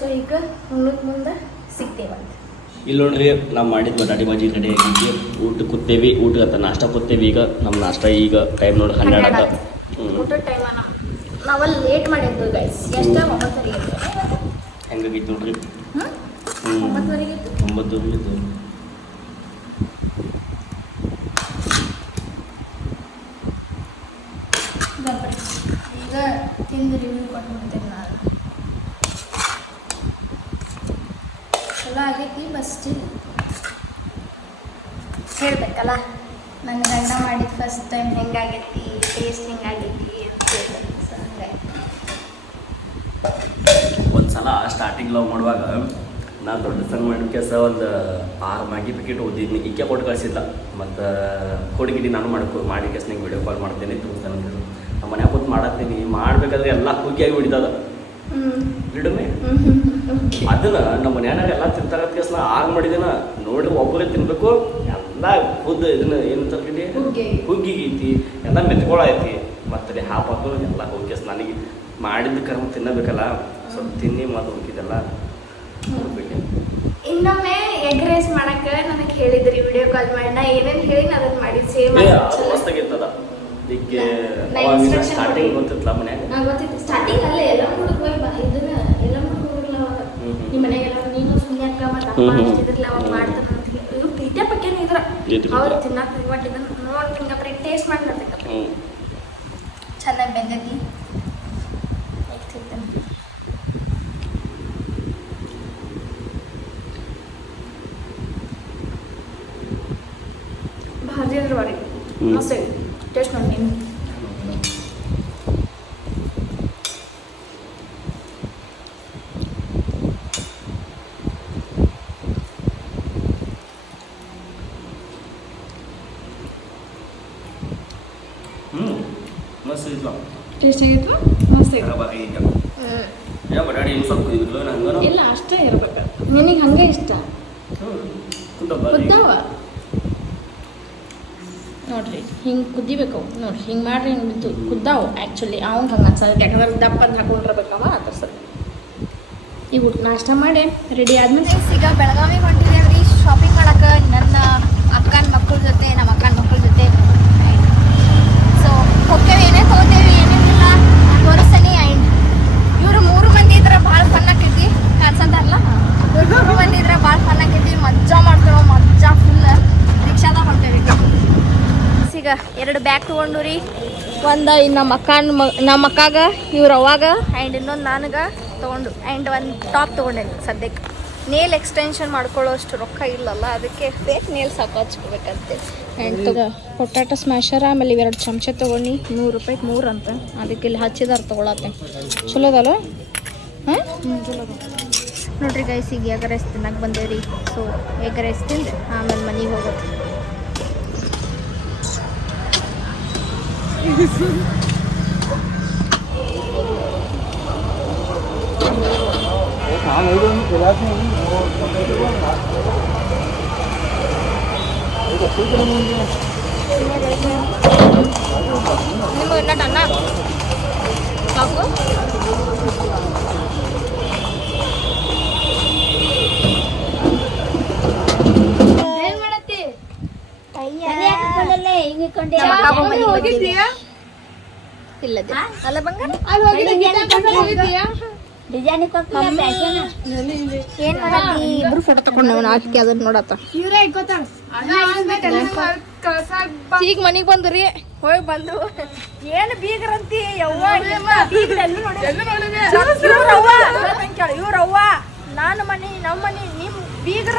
ಸೊ ಈಗ ಮುಂದೆ ಸಿಗ್ತೇವಂತ. ಇಲ್ಲಿ ನೋಡ್ರಿ ನಾವು ಮಾಡಿದ ಬಟಾಟಿ ಬಾಜಿ ರೆಡಿ ಆಗೈತಿ. ಊಟ ಕೂತೇವಿ, ಊಟಕ್ಕೆ ಅಂತ ನಾಷ್ಟ ಕೂತೇವಿ. ಈಗ ನಮ್ಮ ನಾಷ್ಟ ಈಗ ಟೈಮ್ ನೋಡಿ 12 ಊಟದ ಟೈಮ್ ನಾವಲ್ಲಿ ಲೇಟ್ ಮಾಡಿದ್ವಿ ಗೈಸ್. ಎಷ್ಟು 9:30 ಹೆಂಗಾಗಿತ್ತು ನೋಡ್ರಿ. 9:30 ಇತ್ತು. 9 ಇತ್ತು. ಈಗ ತಿಂದು ರಿವ್ಯೂ ಕೊಟ್ಬಿಡ್ತೇನೆ ನಾನು. ಚಲೋ ಆಗೈತಿ. ಬಸ್ ಹೇಳ್ಬೇಕಲ್ಲ ನನ್ನ ಗಂಡ ಮಾಡಿದ ಫಸ್ಟ್ ಟೈಮ್ ಹೆಂಗಾಗೈತಿ, ಟೇಸ್ಟ್ ಹೆಂಗಾಗೈತಿ ಅಂತ ಹೇಳ್ಬೇಕು. ಸೊ ಹಂಗಾಗಿ ಒಂದ್ಸಲ ಸ್ಟಾರ್ಟಿಂಗ್ ಲವ್ ಮಾಡುವಾಗ ನಾ ದೊಡ್ಡ ಸಣ್ಣ ಮಾಡಿದ ಕೆಲಸ ಒಂದು 6 ಮ್ಯಾಗಿ ಪ್ಯಾಕೆಟ್ ಓದಿದ್ನಿ. ಈಕೆ ಕೊಟ್ಟು ಕಳಿಸಿದ್ದ. ಮತ್ತು ಕೊಡಿಗಿಡಿ ನಾನು ಮಾಡಿ ಕೆಸ್ ನಿಂಗೆ ವಿಡಿಯೋ ಕಾಲ್ ಮಾಡ್ತೇನೆ ತೋರಿಸ್ತಾನೆ ಅಂತ. ನಮ್ಮ ಮನ್ಯಾಗ ಕೂತು ಮಾಡತ್ತೀನಿ. ಮಾಡಬೇಕಾದ್ರೆ ಎಲ್ಲ ಹುಗ್ಗಿಯಾಗಿ ಬಿಡಿದದ ಬಿಡಮೆ. ಅದನ್ನ ನಮ್ಮ ಮನ್ಯಾಗ ಎಲ್ಲ ತಿಂತಾರ ಕೆಸ್ ನಾ ಆಗ ಮಾಡಿದೇನ ನೋಡಿ ಒಬ್ಬರೇ ತಿನ್ಬೇಕು. ಎಲ್ಲ ಖುದ್ದು ಇದನ್ನ ಏನಂತಾರೆ ಹುಗ್ಗಿಗೈತಿ, ಎಲ್ಲ ಮೆತ್ಕೊಳೈತಿ. ಮತ್ತು ಹಾಪಾಕು ಎಲ್ಲ ಹೋಗಿ ನನಗೆ ಮಾಡಿದ ಕರ್ಮ ತಿನ್ನಬೇಕಲ್ಲ. ಸ್ವಲ್ಪ ತಿನ್ನಿ ಮತ್ತು ಹುಡುಕಿದೆಲ್ಲ ಹೋಗ್ಬೇಕು. ಇನ್ನೊಮ್ಮೆ ಎಗ್ ರೈಸ್ ಮಾಡಕ್ಕೆ ನನಗೆ ಹೇಳಿದ್ರಿ ವಿಡಿಯೋ ಕಾಲ್ ಮಾಡಿ. ನಾ ಏನೇನು ಹೇಳಿ ಅದನ್ನ ಮಾಡಿ ಸೇಮ್ ಮಸ್ತಾಗಿರ್ತದ. ಈಗ ಸ್ಟಾರ್ಟಿಂಗ್ ಗೊತ್ತಿತ್ತಲ್ಲ ಮನ್ಯಾಗ. ನಾ ಗೊತ್ತಿತ್ತು ಸ್ಟಾರ್ಟಿಂಗ್ ಅಲ್ಲೇ ಎಲ್ಲ ಹುಡುಗ ಇದನ್ನ ಎಲ್ಲ ಹುಡುಗರಲ್ಲ ಅವಾಗ ನಿಮ್ಮ ಮನೆಗೆಲ್ಲ ನೀನು ಸುಮ್ಯಾಕ ಮತ್ತು ಅಮ್ಮ ಅಷ್ಟಿದ್ರಲ್ಲ ಅವಾಗ ಮಾಡ್ತಾನೆ ಅಂತ ಹೇಳಿ ಇವ್ರು ಪೀಠೆ ಪಕ್ಕೇನೆ ಇದ್ರ ಅವ್ರು ತಿನ್ನಕ್ಕೆ ಬಟ್ ಇದನ್ನ ನೋಡಿ ಹಿಂಗೆ ಬರೀ ಟೇಸ್ಟ್ ಮಾಡ್ಲತ್ತಕ್ಕ ಚೆನ್ನಾಗಿ ಬೆಂದೈತಿ. ಭಾರಿ ಅದ್ರ ಬಾರಿ ಮಸ್ತ್ ಟೇಸ್ಟ್ ಮಾಡಿ ನೀನು. ಮಸ್ತ್ ಇತ್ತು. ಟೇಸ್ಟ್ ಆಗಿತ್ತು, ಮಸ್ತ್ ಆಗಿತ್ತು. ಬಟಾಟಿ ಏನು ಸ್ವಲ್ಪ ಕುದಿಬಿಟ್ಲು ನಂಗೆ ಇಲ್ಲ ಅಷ್ಟೇ ಇರ್ಬೇಕು. ನಿನಗೆ ಹಂಗೆ ಇಷ್ಟ ಕುದ್ದಾವ ನೋಡ್ರಿ. ಹಿಂಗೆ ಕುದಿಬೇಕು ನೋಡ್ರಿ. ಹಿಂಗೆ ಮಾಡ್ರಿ ಹಿಂಗೆ ಬಿದ್ದು ಕುದ್ದಾವು. ಆ್ಯಕ್ಚುಲಿ ಅವ್ನು ಹಂಗೆ ಅನ್ಸೋದು ಯಾಕಂದ್ರೆ ದಪ್ಪ ಅಂತ ಹಾಕೊಂಡಿರ್ಬೇಕವ ಅದ್ರ ಸರ್. ಈಗ ಊಟ ನಾಷ್ಟ ಮಾಡಿ ರೆಡಿ ಆದ್ಮೇಲೆ ಈಗ ಬೆಳಗಾವಿಗೆ ಹೊಂಟಿದ್ದೇವ್ರಿ ಶಾಪಿಂಗ್ ಮಾಡಕ್ಕೆ ನನ್ನ ಅಕ್ಕನ ಮಕ್ಕಳ ಜೊತೆ, ನಮ್ಮ ಅಕ್ಕನ ಮಕ್ಕಳ ಜೊತೆ. ಸೊ ಹೋಗ್ತೇವೆ, ಏನೇ ತೊಗೋತೇವೆ ಏನೇನಿಲ್ಲ ತೋರಿಸ್ತೀನಿ. ಆ್ಯಂಡ್ ಇವರು 3 ಮಂದಿ ಇದ್ರೆ ಭಾಳ ಫನ್ ಆಕೈತಿ ಅನ್ಸತ್ತಲ್ಲ. 3 ಮಂದಿ ಇದ್ರೆ ಭಾಳ ಫನ್ ಆಕೈತಿ. ಮಜಾ ಮಾಡ್ತೇವೆ, ಮಜಾ ಫುಲ್ ರಿಕ್ಷಾದಾಗ ಹೊಂಟೇವಿ. ಈಗ 2 ಬ್ಯಾಗ್ ತೊಗೊಂಡು ರೀ. ಒಂದು ನಮ್ಮ ಅಕ್ಕಾಗ ಇವ್ರು ಅವಾಗ ಆ್ಯಂಡ್ ಇನ್ನೊಂದು ನನಗೆ ತೊಗೊಂಡು ಆ್ಯಂಡ್ ಒಂದು ಟಾಪ್ ತೊಗೊಂಡೇನಿ. ಸದ್ಯಕ್ಕೆ ನೇಲ್ ಎಕ್ಸ್ಟೆನ್ಷನ್ ಮಾಡ್ಕೊಳ್ಳೋ ಅಷ್ಟು ರೊಕ್ಕ ಇಲ್ಲಲ್ಲ, ಅದಕ್ಕೆ ಫೇಕ್ ನೇಲ್ಸ್ ಹಾಕೋಚ್ಕೋಬೇಕಂತೆ. ಆ್ಯಂಡ್ ಪೊಟ್ಯಾಟೊ ಸ್ಮ್ಯಾಶರ್ ಆಮೇಲೆ 2 ಚಮಚ ತೊಗೊಂಡು ₹100 3 ಅಂತ. ಅದಕ್ಕೆ ಇಲ್ಲಿ ಹಚ್ಚಿದಾರ ತೊಗೊಳತ್ತೆ. ಚಲೋ ಅದಲ್ಲ? ಹಾಂ ಚಲೋ ನೋಡ್ರಿ ಗೈಸ್. ಈಗ ಎಗ್ ರೈಸ್ ತಿನ್ನಕ್ಕೆ ಬಂದೇವ್ರಿ. ಸೊ ಎಗ್ ರೈಸ್ ತಿಂದು ಆಮೇಲೆ ಮನೆಗೆ ಹೋಗೋದು. ನಿಮಗೆ ಇಲ್ಲ ಅನ್ನ ಸಾಕು. ಏನ್ ಮಾಡತ್ತಿ? ಇಲ್ಲದೆ ಅಲ್ಲ ಬಂಗಾರ ಏನ್ ಮಾಡತ್ತಿ? ಇಬ್ರು ಫೋಟೋ ತಗೊಂಡು ಹಾಕಿ ಅದನ್ನ ನೋಡತ್ತ. ಈಗ ಮನಿಗೆ ಬಂದ್ರಿ. ಹೋಗಿ ಬಂದು ಏನು ಬೀಗ್ರಂತಿ ಯವ್ವ ಇವ್ರವ್ವ ನಾನು ಮನಿ ನಮ್ಮ ಮನಿ ನಿಮ್ ಬೀಗ್ರ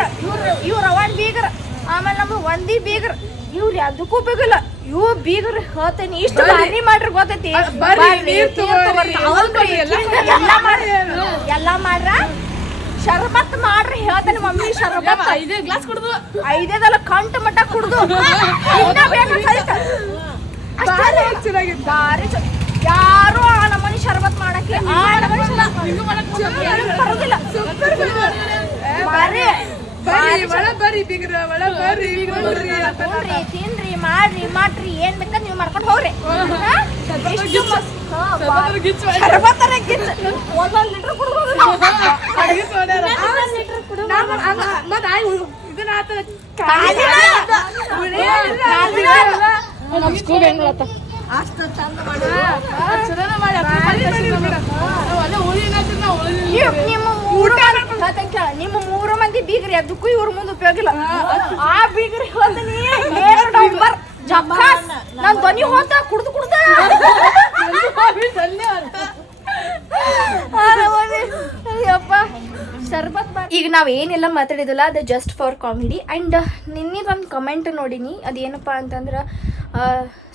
ಇವ್ರ ಅವನ್ ಬೀಗ್ರ. ಆಮೇಲೆ ನಮ್ಮ ಒಂದಿ ಬೀಗ್ರ. ಇವ್ರು ಅದಕ್ಕೂ ಬೇಕಿಲ್ಲ. ಇವ್ ಬೀಗ್ರ ಹೇಳ್ತೇನಿ ಇಷ್ಟು ಬಾರಿ ಮಾಡ್ರಿ ಗೊತ್ತೈತಿ. ಎಲ್ಲ ಮಾಡ್ರ ಶರಬತ್ ಮಾಡ್ರಿ ಹೇಳ್ತೇನೆ ಮಮ್ಮಿ. ಶರಬತ್ 5 ಗ್ಲಾಸ್ ಕುಡ್ದು 5 ಕಂಟ ಮಟ್ಟ ಕುಡ್ದು ಯಾರು ಆ ನಮ್ಮನಿ ಶರಬತ್ ಮಾಡಕ್ಕೆ ಬರೋದಿಲ್ಲ. ತಿನ್ರಿ ಮಾಡ್ರಿ ಏನ್ ಬೇಕಾ ನೀವು ಮಾಡ್ಕೊಂಡು ಹೋಗ್ರಿ. 1 ಲೀಟರ್ ಕುಡ್ಬೋದು. ನಿಮ್ಮ 3 ಮಂದಿ ಬೀಗ್ರಿ ಅದಕ್ಕೂ ಇವ್ರ ಮುಂದೆ ಉಪಯೋಗ ಇಲ್ಲ. ಆ ಬೀಗ್ರಿ ಹೋದನಿ ನನ್ ಧ್ವನಿ ಹೋತ ಕುಡ್ದು ಶರ್ಬತ್. ಈಗ ನಾವ್ ಏನೆಲ್ಲ ಮಾತಾಡಿದಲ್ಲ ಅದು ಜಸ್ಟ್ ಫಾರ್ ಕಾಮಿಡಿ. ಅಂಡ್ ನಿನ್ನಿದೊಂದು ಕಮೆಂಟ್ ನೋಡಿನಿ, ಅದೇನಪ್ಪ ಅಂತಂದ್ರ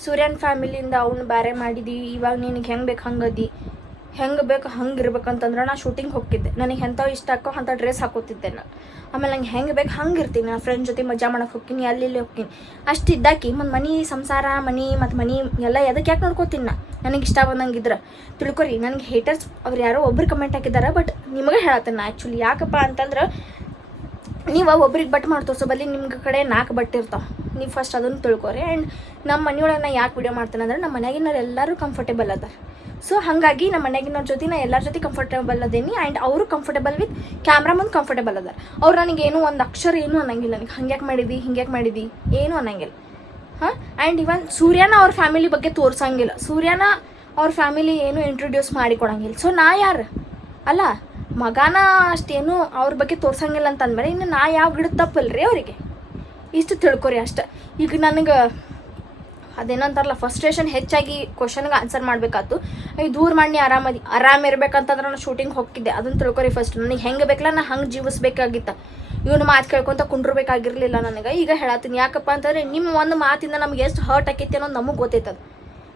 ಸೂರ್ಯನ್ ಫ್ಯಾಮಿಲಿಯಿಂದ ಅವ್ನು ಬೇರೆ ಮಾಡಿದಿ, ಇವಾಗ ನಿನಗೆ ಹೆಂಗೆ ಬೇಕು ಹಂಗದಿ, ಹೆಂಗೆ ಬೇಕು ಹಂಗೆ ಇರ್ಬೇಕಂತಂದ್ರೆ ನಾ ಶೂಟಿಂಗ್ ಹೋಗ್ತಿದ್ದೆ, ನನಗೆ ಎಂಥವು ಇಷ್ಟ ಹಾಕೋ ಅಂಥ ಡ್ರೆಸ್ ಹಾಕೋತಿದ್ದೆ ನಾನು. ಆಮೇಲೆ ನಂಗೆ ಹೆಂಗೆ ಬೇಕು ಹಂಗೆ ಇರ್ತೀನಿ, ನಾನು ಫ್ರೆಂಡ್ ಜೊತೆ ಮಜಾ ಮಾಡಕ್ಕೆ ಹೋಗ್ತೀನಿ, ಅಲ್ಲಿ ಹೋಗ್ತೀನಿ. ಅಷ್ಟು ಇದ್ದಾಕಿ ಮತ್ತು ಮನೆ ಸಂಸಾರ ಮನೆ ಎಲ್ಲ ಎದಕ್ಕೆ ಯಾಕೆ ನೋಡ್ಕೋತೀನಿ ನನಗೆ ಇಷ್ಟ ಬಂದಂಗಿದ್ರೆ ತಿಳ್ಕೊರಿ. ನನಗೆ ಹೇಟರ್ಸ್ ಅವ್ರು ಯಾರೋ ಒಬ್ರು ಕಮೆಂಟ್ ಹಾಕಿದ್ದಾರೆ, ಬಟ್ ನಿಮಗೆ ಹೇಳತ್ತೇನೆ ನಾ ಆ್ಯಕ್ಚುಲಿ. ಯಾಕಪ್ಪ ಅಂತಂದ್ರೆ ನೀವು ಒಬ್ರಿಗೆ ಬಟ್ ಮಾಡಿ ತೋರಿಸೋ ಬದಲಿ ನಿಮ್ಗೆ ಕಡೆ 4 ಬಟ್ಟೆ ಇರ್ತಾವೆ, ನೀವು ಫಸ್ಟ್ ಅದನ್ನು ತಿಳ್ಕೊರಿ. ಆ್ಯಂಡ್ ನಮ್ಮ ಮನೆಯೊಳಗೆ ನಾ ಯಾಕೆ ವಿಡಿಯೋ ಮಾಡ್ತೇನೆ ಅಂದ್ರೆ ನಮ್ಮ ಮನೆಯಾಗಿನವ್ರು ಎಲ್ಲರೂ ಕಂಫರ್ಟೇಬಲ್ ಅದ. ಸೊ ಹಾಗಾಗಿ ನಮ್ಮ ಮನೆಯಾಗಿನವ್ರ ಜೊತೆ ನಾ ಎಲ್ಲರ ಜೊತೆ ಕಂಫರ್ಟೇಬಲ್ ಅದೇನಿ. ಆ್ಯಂಡ್ ಅವರು ಕಂಫರ್ಟೇಬಲ್ ವಿತ್ ಕ್ಯಾಮ್ರಾ ಮುಂದೆ ಕಂಫರ್ಟೇಬಲ್ ಅದಾರ. ಅವ್ರು ನನಗೇನು ಒಂದು ಅಕ್ಷರ ಏನೂ ಅನ್ನಂಗಿಲ್ಲ, ನನಗೆ ಹಂಗ್ಯಾಕೆ ಮಾಡಿದಿ ಏನೂ ಅನ್ನಂಗಿಲ್ಲ. ಹಾಂ, ಆ್ಯಂಡ್ ಇವನ್ ಸೂರ್ಯನ ಅವ್ರ ಫ್ಯಾಮಿಲಿ ಬಗ್ಗೆ ತೋರ್ಸಂಗಿಲ್ಲ, ಸೂರ್ಯನ ಅವ್ರ ಫ್ಯಾಮಿಲಿ ಏನು ಇಂಟ್ರೊಡ್ಯೂಸ್ ಮಾಡಿ ಕೊಡಂಗಿಲ್ಲ. ಸೊ ನಾ ಯಾರು ಅಲ್ಲ, ಮಗನ ಅಷ್ಟೇನು ಅವ್ರ ಬಗ್ಗೆ ತೋರ್ಸಂಗಿಲ್ಲ ಅಂತ ಅಂದಮೇಲೆ ಇನ್ನು ನಾ ಯಾವ ಗಿಡ ತಪ್ಪಲ್ರಿ ಅವರಿಗೆ. ಇಷ್ಟು ತಿಳ್ಕೊರಿ ಅಷ್ಟೆ. ಈಗ ನನಗೆ ಅದೇನಂತಾರಲ್ಲ ಫಸ್ಟ್ರೇಷನ್ ಹೆಚ್ಚಾಗಿ ಕ್ವಶನ್ಗೆ ಆನ್ಸರ್ ಮಾಡಬೇಕಾಯ್ತು. ಈಗ ದೂರ ಮಾಡಿ ಆರಾಮಿರ್ಬೇಕಂತಂದ್ರೆ ನಾನು ಶೂಟಿಂಗ್ ಹೋಗಿದ್ದೆ, ಅದನ್ನು ತಿಳ್ಕೊರಿ ಫಸ್ಟ್. ನನಗೆ ಹೆಂಗೆ ಬೇಕಲ್ಲ ನಾ ಹಂಗೆ ಜೀವಿಸ್ಬೇಕಾಗಿತ್ತ, ಇವನು ಮಾತು ಕೇಳ್ಕೊತ ಕುಂಡ್ರಬೇಕಾಗಿರಲಿಲ್ಲ ನನಗೆ. ಈಗ ಹೇಳತ್ತೀನಿ ಯಾಕಪ್ಪ ಅಂತಂದರೆ ನಿಮ್ಮ ಒಂದು ಮಾತಿಂದ ನಮ್ಗೆ ಎಷ್ಟು ಹರ್ಟ್ ಆಕೈತಿ ಅನ್ನೋದು ನಮಗೆ ಗೊತ್ತೈತದ.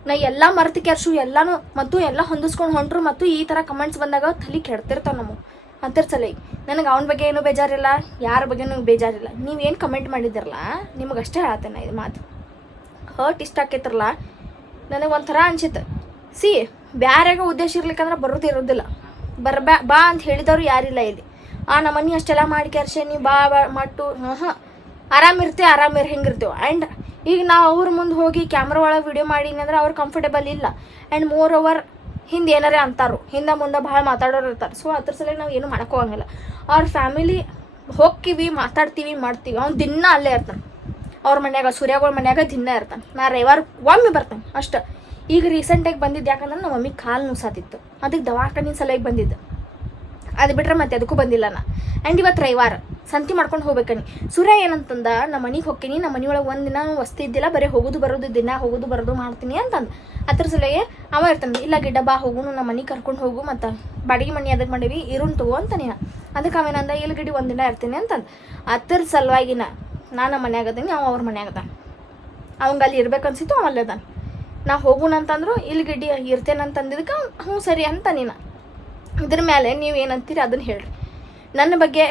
ನಾ ಎಲ್ಲ ಮರ್ತು ಕೆರ್ಸು ಎಲ್ಲನೂ ಮತ್ತು ಎಲ್ಲ ಹೊಂದಿಸ್ಕೊಂಡು ಹೊಂಟ್ರು ಮತ್ತು ಈ ಥರ ಕಮೆಂಟ್ಸ್ ಬಂದಾಗ ತಲೆ ಕೆಡ್ತಿರ್ತಾವೆ ನಮಗೆ. ಅಂತರ ಸಲ ನನಗೆ ಅವನ ಬಗ್ಗೆ ಏನೂ ಬೇಜಾರಿಲ್ಲ, ಯಾರ ಬಗ್ಗೆನೂ ಬೇಜಾರಿಲ್ಲ. ನೀವೇನು ಕಮೆಂಟ್ ಮಾಡಿದಿರಲ್ಲ ನಿಮಗೆ ಅಷ್ಟೇ ಹೇಳತ್ತೇನೆ ಇದು ಮಾತು. ಹರ್ಟ್ ಇಷ್ಟ ಆಕೈತ್ರಲ್ಲ ನನಗೆ ಒಂಥರ ಅನ್ಸಿತ್ತು. ಬ್ಯಾರೆಗ ಉದ್ದೇಶ ಇರ್ಲಿಕ್ಕಂದ್ರೆ ಬರೋದಿರೋದಿಲ್ಲ, ಬಾ ಅಂತ ಹೇಳಿದವರು ಯಾರಿಲ್ಲ ಇಲ್ಲಿ. ನಮ್ಮ ಮನೆ ಅಷ್ಟೆಲ್ಲ ಮಾಡಿ ಕೆರ್ಸೆ ನೀ ಬಾ ಮಟ್ಟು ಆರಾಮಿರ್ ಹೆಂಗಿರ್ತೇವೆ. ಆ್ಯಂಡ್ ಈಗ ನಾವು ಅವ್ರ ಮುಂದೆ ಹೋಗಿ ಕ್ಯಾಮ್ರಾ ಒಳಗೆ ವಿಡಿಯೋ ಮಾಡೀನಿ ಅಂದ್ರೆ ಅವ್ರು ಕಂಫರ್ಟೇಬಲ್ ಇಲ್ಲ. ಆ್ಯಂಡ್ ಮೋರ್ ಓವರ್ ಹಿಂದೆ ಏನಾರೇ ಅಂತಾರೋ, ಹಿಂದೆ ಮುಂದೆ ಭಾಳ ಮಾತಾಡೋರು ಇರ್ತಾರೆ. ಸೊ ಅದ್ರ ಸಲ ನಾವು ಏನು ಮಾಡೋಕ್ಕೋಗಂಗಿಲ್ಲ. ಅವ್ರ ಫ್ಯಾಮಿಲಿ ಹೋಗ್ತೀವಿ, ಮಾತಾಡ್ತೀವಿ, ಮಾಡ್ತೀವಿ. ಅವ್ನು ದಿನ ಅಲ್ಲೇ ಇರ್ತಾನೆ ಅವ್ರ ಮನ್ಯಾಗ, ಸೂರ್ಯಗಳ ಮನ್ಯಾಗ ದಿನ ಇರ್ತಾನೆ. ನಾ ರವಿವಾರ ಒಮ್ಮೆ ಬರ್ತಾನೆ ಅಷ್ಟೆ. ಈಗ ರೀಸೆಂಟಾಗಿ ಬಂದಿದ್ದು ಯಾಕಂದ್ರೆ ನಮ್ಮ ಮಮ್ಮಿ ಕಾಲು ನುಸಾತಿತ್ತು, ಅದಕ್ಕೆ ದವಾಖಾನೆ ಸಲಹೆಗೆ ಬಂದಿದ್ದು. ಅದು ಬಿಟ್ರೆ ಮತ್ತೆ ಅದಕ್ಕೂ ಬಂದಿಲ್ಲ ನಾ. ಆ್ಯಂಡ್ ಇವತ್ತು ರವಿವಾರ ಸಂತಿ ಮಾಡ್ಕೊಂಡು ಹೋಗ್ಬೇಕನಿ. ಸೂರ್ಯ ಏನಂತಂದ, ನಮ್ಮ ಮನೆಗೆ ಹೋಗ್ತೀನಿ, ನಮ್ಮ ಮನೆಯೊಳಗೆ ಒಂದಿನ ವಸ್ತಿ ಇದ್ದಿಲ್ಲ, ಬರೀ ಹೋಗೋದು ಬರೋದು ಮಾಡ್ತೀನಿ ಅಂತಂದು. ಅದ್ರ ಸಲಹೆ ಅವ ಇರ್ತಾನೆ, ಇಲ್ಲ ಗಿಡ್ಡ ಬಾ ಹೋಗುನು, ನಮ್ಮ ಮನೆಗೆ ಕರ್ಕೊಂಡು ಹೋಗು, ಮತ್ತು ಬಾಡಿಗೆ ಮನೆ ಅದಕ್ಕೆ ಮಾಡೀವಿ ಇರುನ್ ತಗೋ ಅಂತಾನೆ. ಅದಕ್ಕೆ ಅವೇನಂದ ಇಲ್ಲಿ ಗಿಡಿ ಒಂದಿನ ಇರ್ತೀನಿ ಅಂತಂದು. ಅದ್ರ ಸಲುವಾಗಿನ ನಾನು ನಮ್ಮ ಮನ್ಯಾಗ ಅದೀನಿ, ಅವ ಅವ್ರ ಮನ್ಯಾಗ ಅದ. ಅವಂಗೆ ಅಲ್ಲಿ ಇರ್ಬೇಕನ್ಸಿತ್ತು, ಅವ ಅಲ್ಲೇ ಅದಾನ. ನಾ ಹೋಗುಣ ಅಂತಂದ್ರು ಇಲ್ಲಿ ಗಿಡ್ಡಿ ಇರ್ತೇನೆ ಅಂತಂದಿದ್ದಕ್ಕೆ ಹ್ಞೂ ಸರಿ ಅಂತ ನೀನು. ಇದ್ರ ಮೇಲೆ ನೀವು ಏನಂತೀರಿ ಅದನ್ನು ಹೇಳ್ರಿ. ನನ್ನ ಬಗ್ಗೆ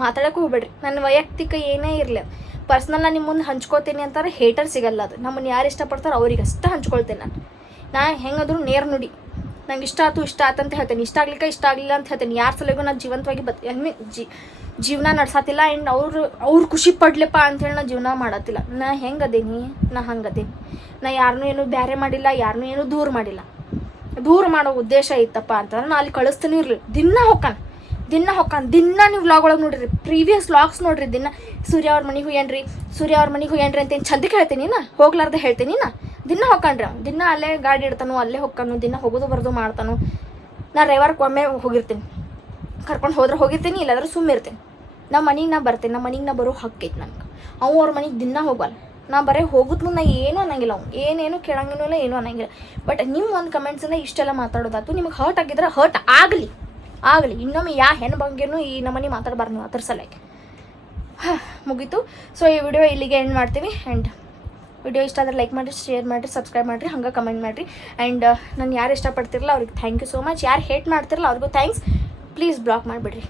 ಮಾತಾಡೋಕ್ಕೂ ಹೋಗ್ಬೇಡ್ರಿ. ನನ್ನ ವೈಯಕ್ತಿಕ ಏನೇ ಇರಲಿ, ಪರ್ಸ್ನಲ್ ನಾನು ನಿಮ್ಮ ಮುಂದೆ ಹಂಚ್ಕೋತೀನಿ ಅಂತಾರೆ ಹೇಟರ್ ಸಿಗಲ್ಲ. ಅದು ನಮ್ಮನ್ನು ಯಾರು ಇಷ್ಟಪಡ್ತಾರೋ ಅವ್ರಿಗೆ ಅಷ್ಟೇ ಹಂಚ್ಕೊಳ್ತೇನೆ ನಾನು ಹೆಂಗಾದ್ರೂ ನೇರ್ ನುಡಿ. ನಂಗೆ ಇಷ್ಟ ಆಯ್ತು ಅಂತ ಹೇಳ್ತೇನೆ, ಇಷ್ಟ ಆಗಲಿಲ್ಲ ಅಂತ ಹೇಳ್ತೇನೆ. ಯಾರ ಸಲಗೂ ನಾನು ಜೀವಂತವಾಗಿ ಜೀವನ ನಡ್ಸಾತಿಲ್ಲ. ಆ್ಯಂಡ್ ಅವ್ರು ಖುಷಿ ಪಡ್ಲಿಪ್ಪ ಅಂಥೇಳಿ ನಾನು ಜೀವನ ಮಾಡತ್ತಿಲ್ಲ. ನಾ ಹೆಂಗದೇನಿ, ನಾ ಹಂಗದೇನಿ. ನಾ ಯಾರನ್ನೂ ಏನೂ ಬೇರೆ ಮಾಡಿಲ್ಲ, ಯಾರನ್ನೂ ಏನೂ ದೂರ ಮಾಡೋ ಉದ್ದೇಶ ಇತ್ತಪ್ಪ ಅಂತಂದ್ರೆ ನಾ ಅಲ್ಲಿ ಕಳಿಸ್ತಾನೆ ಇರಲಿ. ದಿನ ಹೊಕ್ಕಾನ ದಿನ ನೀವು ವ್ಲಾಗ್ ಒಳಗೆ ನೋಡಿರಿ, ಪ್ರೀವಿಯಸ್ ವ್ಲಾಗ್ಸ್ ನೋಡ್ರಿ. ದಿನ ಸೂರ್ಯ ಅವ್ರ ಮನೆಗೆ ಹೋಗ್ಯಾನ್ರಿ ಅಂತೇನು ಚಂದಕ್ಕೆ ಹೇಳ್ತೀನಿ ನಾ, ಹೋಗ್ಲಾರ್ದೆ ಹೇಳ್ತೀನಿ ನಾ. ದಿನ ಹೊಕ್ಕಾನ್ರಿ ಅವ್ನು, ದಿನ ಅಲ್ಲೇ ಗಾಡಿ ಇಡ್ತಾನು, ಅಲ್ಲೇ ಹೊಕ್ಕಾನು, ದಿನ ಹೋಗೋದು ಬರೋದು ಮಾಡ್ತಾನು. ನಾ ರವಿವಾರಕ್ಕೆ ಒಮ್ಮೆ ಹೋಗಿರ್ತೀನಿ, ಕರ್ಕೊಂಡು ಹೋದ್ರೆ ಹೋಗಿರ್ತೀನಿ, ಇಲ್ಲಾಂದ್ರೆ ಸುಮ್ಮಿರ್ತೀನಿ. ನಮ್ಮ ಮನೆಗೆ ನಾ ಬರ್ತೇನೆ, ನಮ್ಮ ಮನೆಗೆ ನಾ ಬರೋ ಹಕ್ಕೈತಿ ನನಗೆ. ಅವ್ರ ಮನೆಗೆ ದಿನ ಹೋಗಲ್ಲ, ನಾ ಬರೀ ಹೋಗುತ್ತೂ ನಾ ಏನೂ ಅನ್ನಂಗಿಲ್ಲ. ಅವ್ನು ಏನೇನು ಕೇಳಂಗಿನೂ ಇಲ್ಲ, ಏನೂ ಅನ್ನಂಗಿಲ್ಲ. ಬಟ್ ನಿಮ್ಮ ಒಂದು ಕಮೆಂಟ್ಸಿಂದ ಇಷ್ಟೆಲ್ಲ ಮಾತಾಡೋದಾಯ್ತು. ನಿಮಗೆ ಹರ್ಟ್ ಆಗಿದ್ರೆ ಹರ್ಟ್ ಆಗಲಿ. ಇನ್ನೊಮ್ಮೆ ಹೆಣ್ಣು ಬಗ್ಗೆನೂ ಈ ನಮ್ಮನೆ ಮಾತಾಡಬಾರ್ದು ನೀವು ಅದ್ರ ಸಲಕ್ಕೆ. ಮುಗೀತು. ಸೊ ಈ ವಿಡಿಯೋ ಇಲ್ಲಿಗೆ ಎಂಡ್ ಮಾಡ್ತೀವಿ. ಆ್ಯಂಡ್ ವಿಡಿಯೋ ಇಷ್ಟ ಆದರೆ ಲೈಕ್ ಮಾಡಿರಿ, ಶೇರ್ ಮಾಡಿರಿ, ಸಬ್ಸ್ಕ್ರೈಬ್ ಮಾಡಿರಿ, ಹಂಗೆ ಕಮೆಂಟ್ ಮಾಡಿರಿ. ಆ್ಯಂಡ್ ನಾನು ಯಾರು ಇಷ್ಟಪಡ್ತಿರಲ್ಲ ಅವ್ರಿಗೆ ಥ್ಯಾಂಕ್ ಯು ಸೋ ಮಚ್. ಯಾರು ಹೇಟ್ ಮಾಡ್ತಿರಲ್ಲ ಅವ್ರಿಗೂ ಥ್ಯಾಂಕ್ಸ್. Please block ಮಾಡಿಬಿಡ್ರಿ.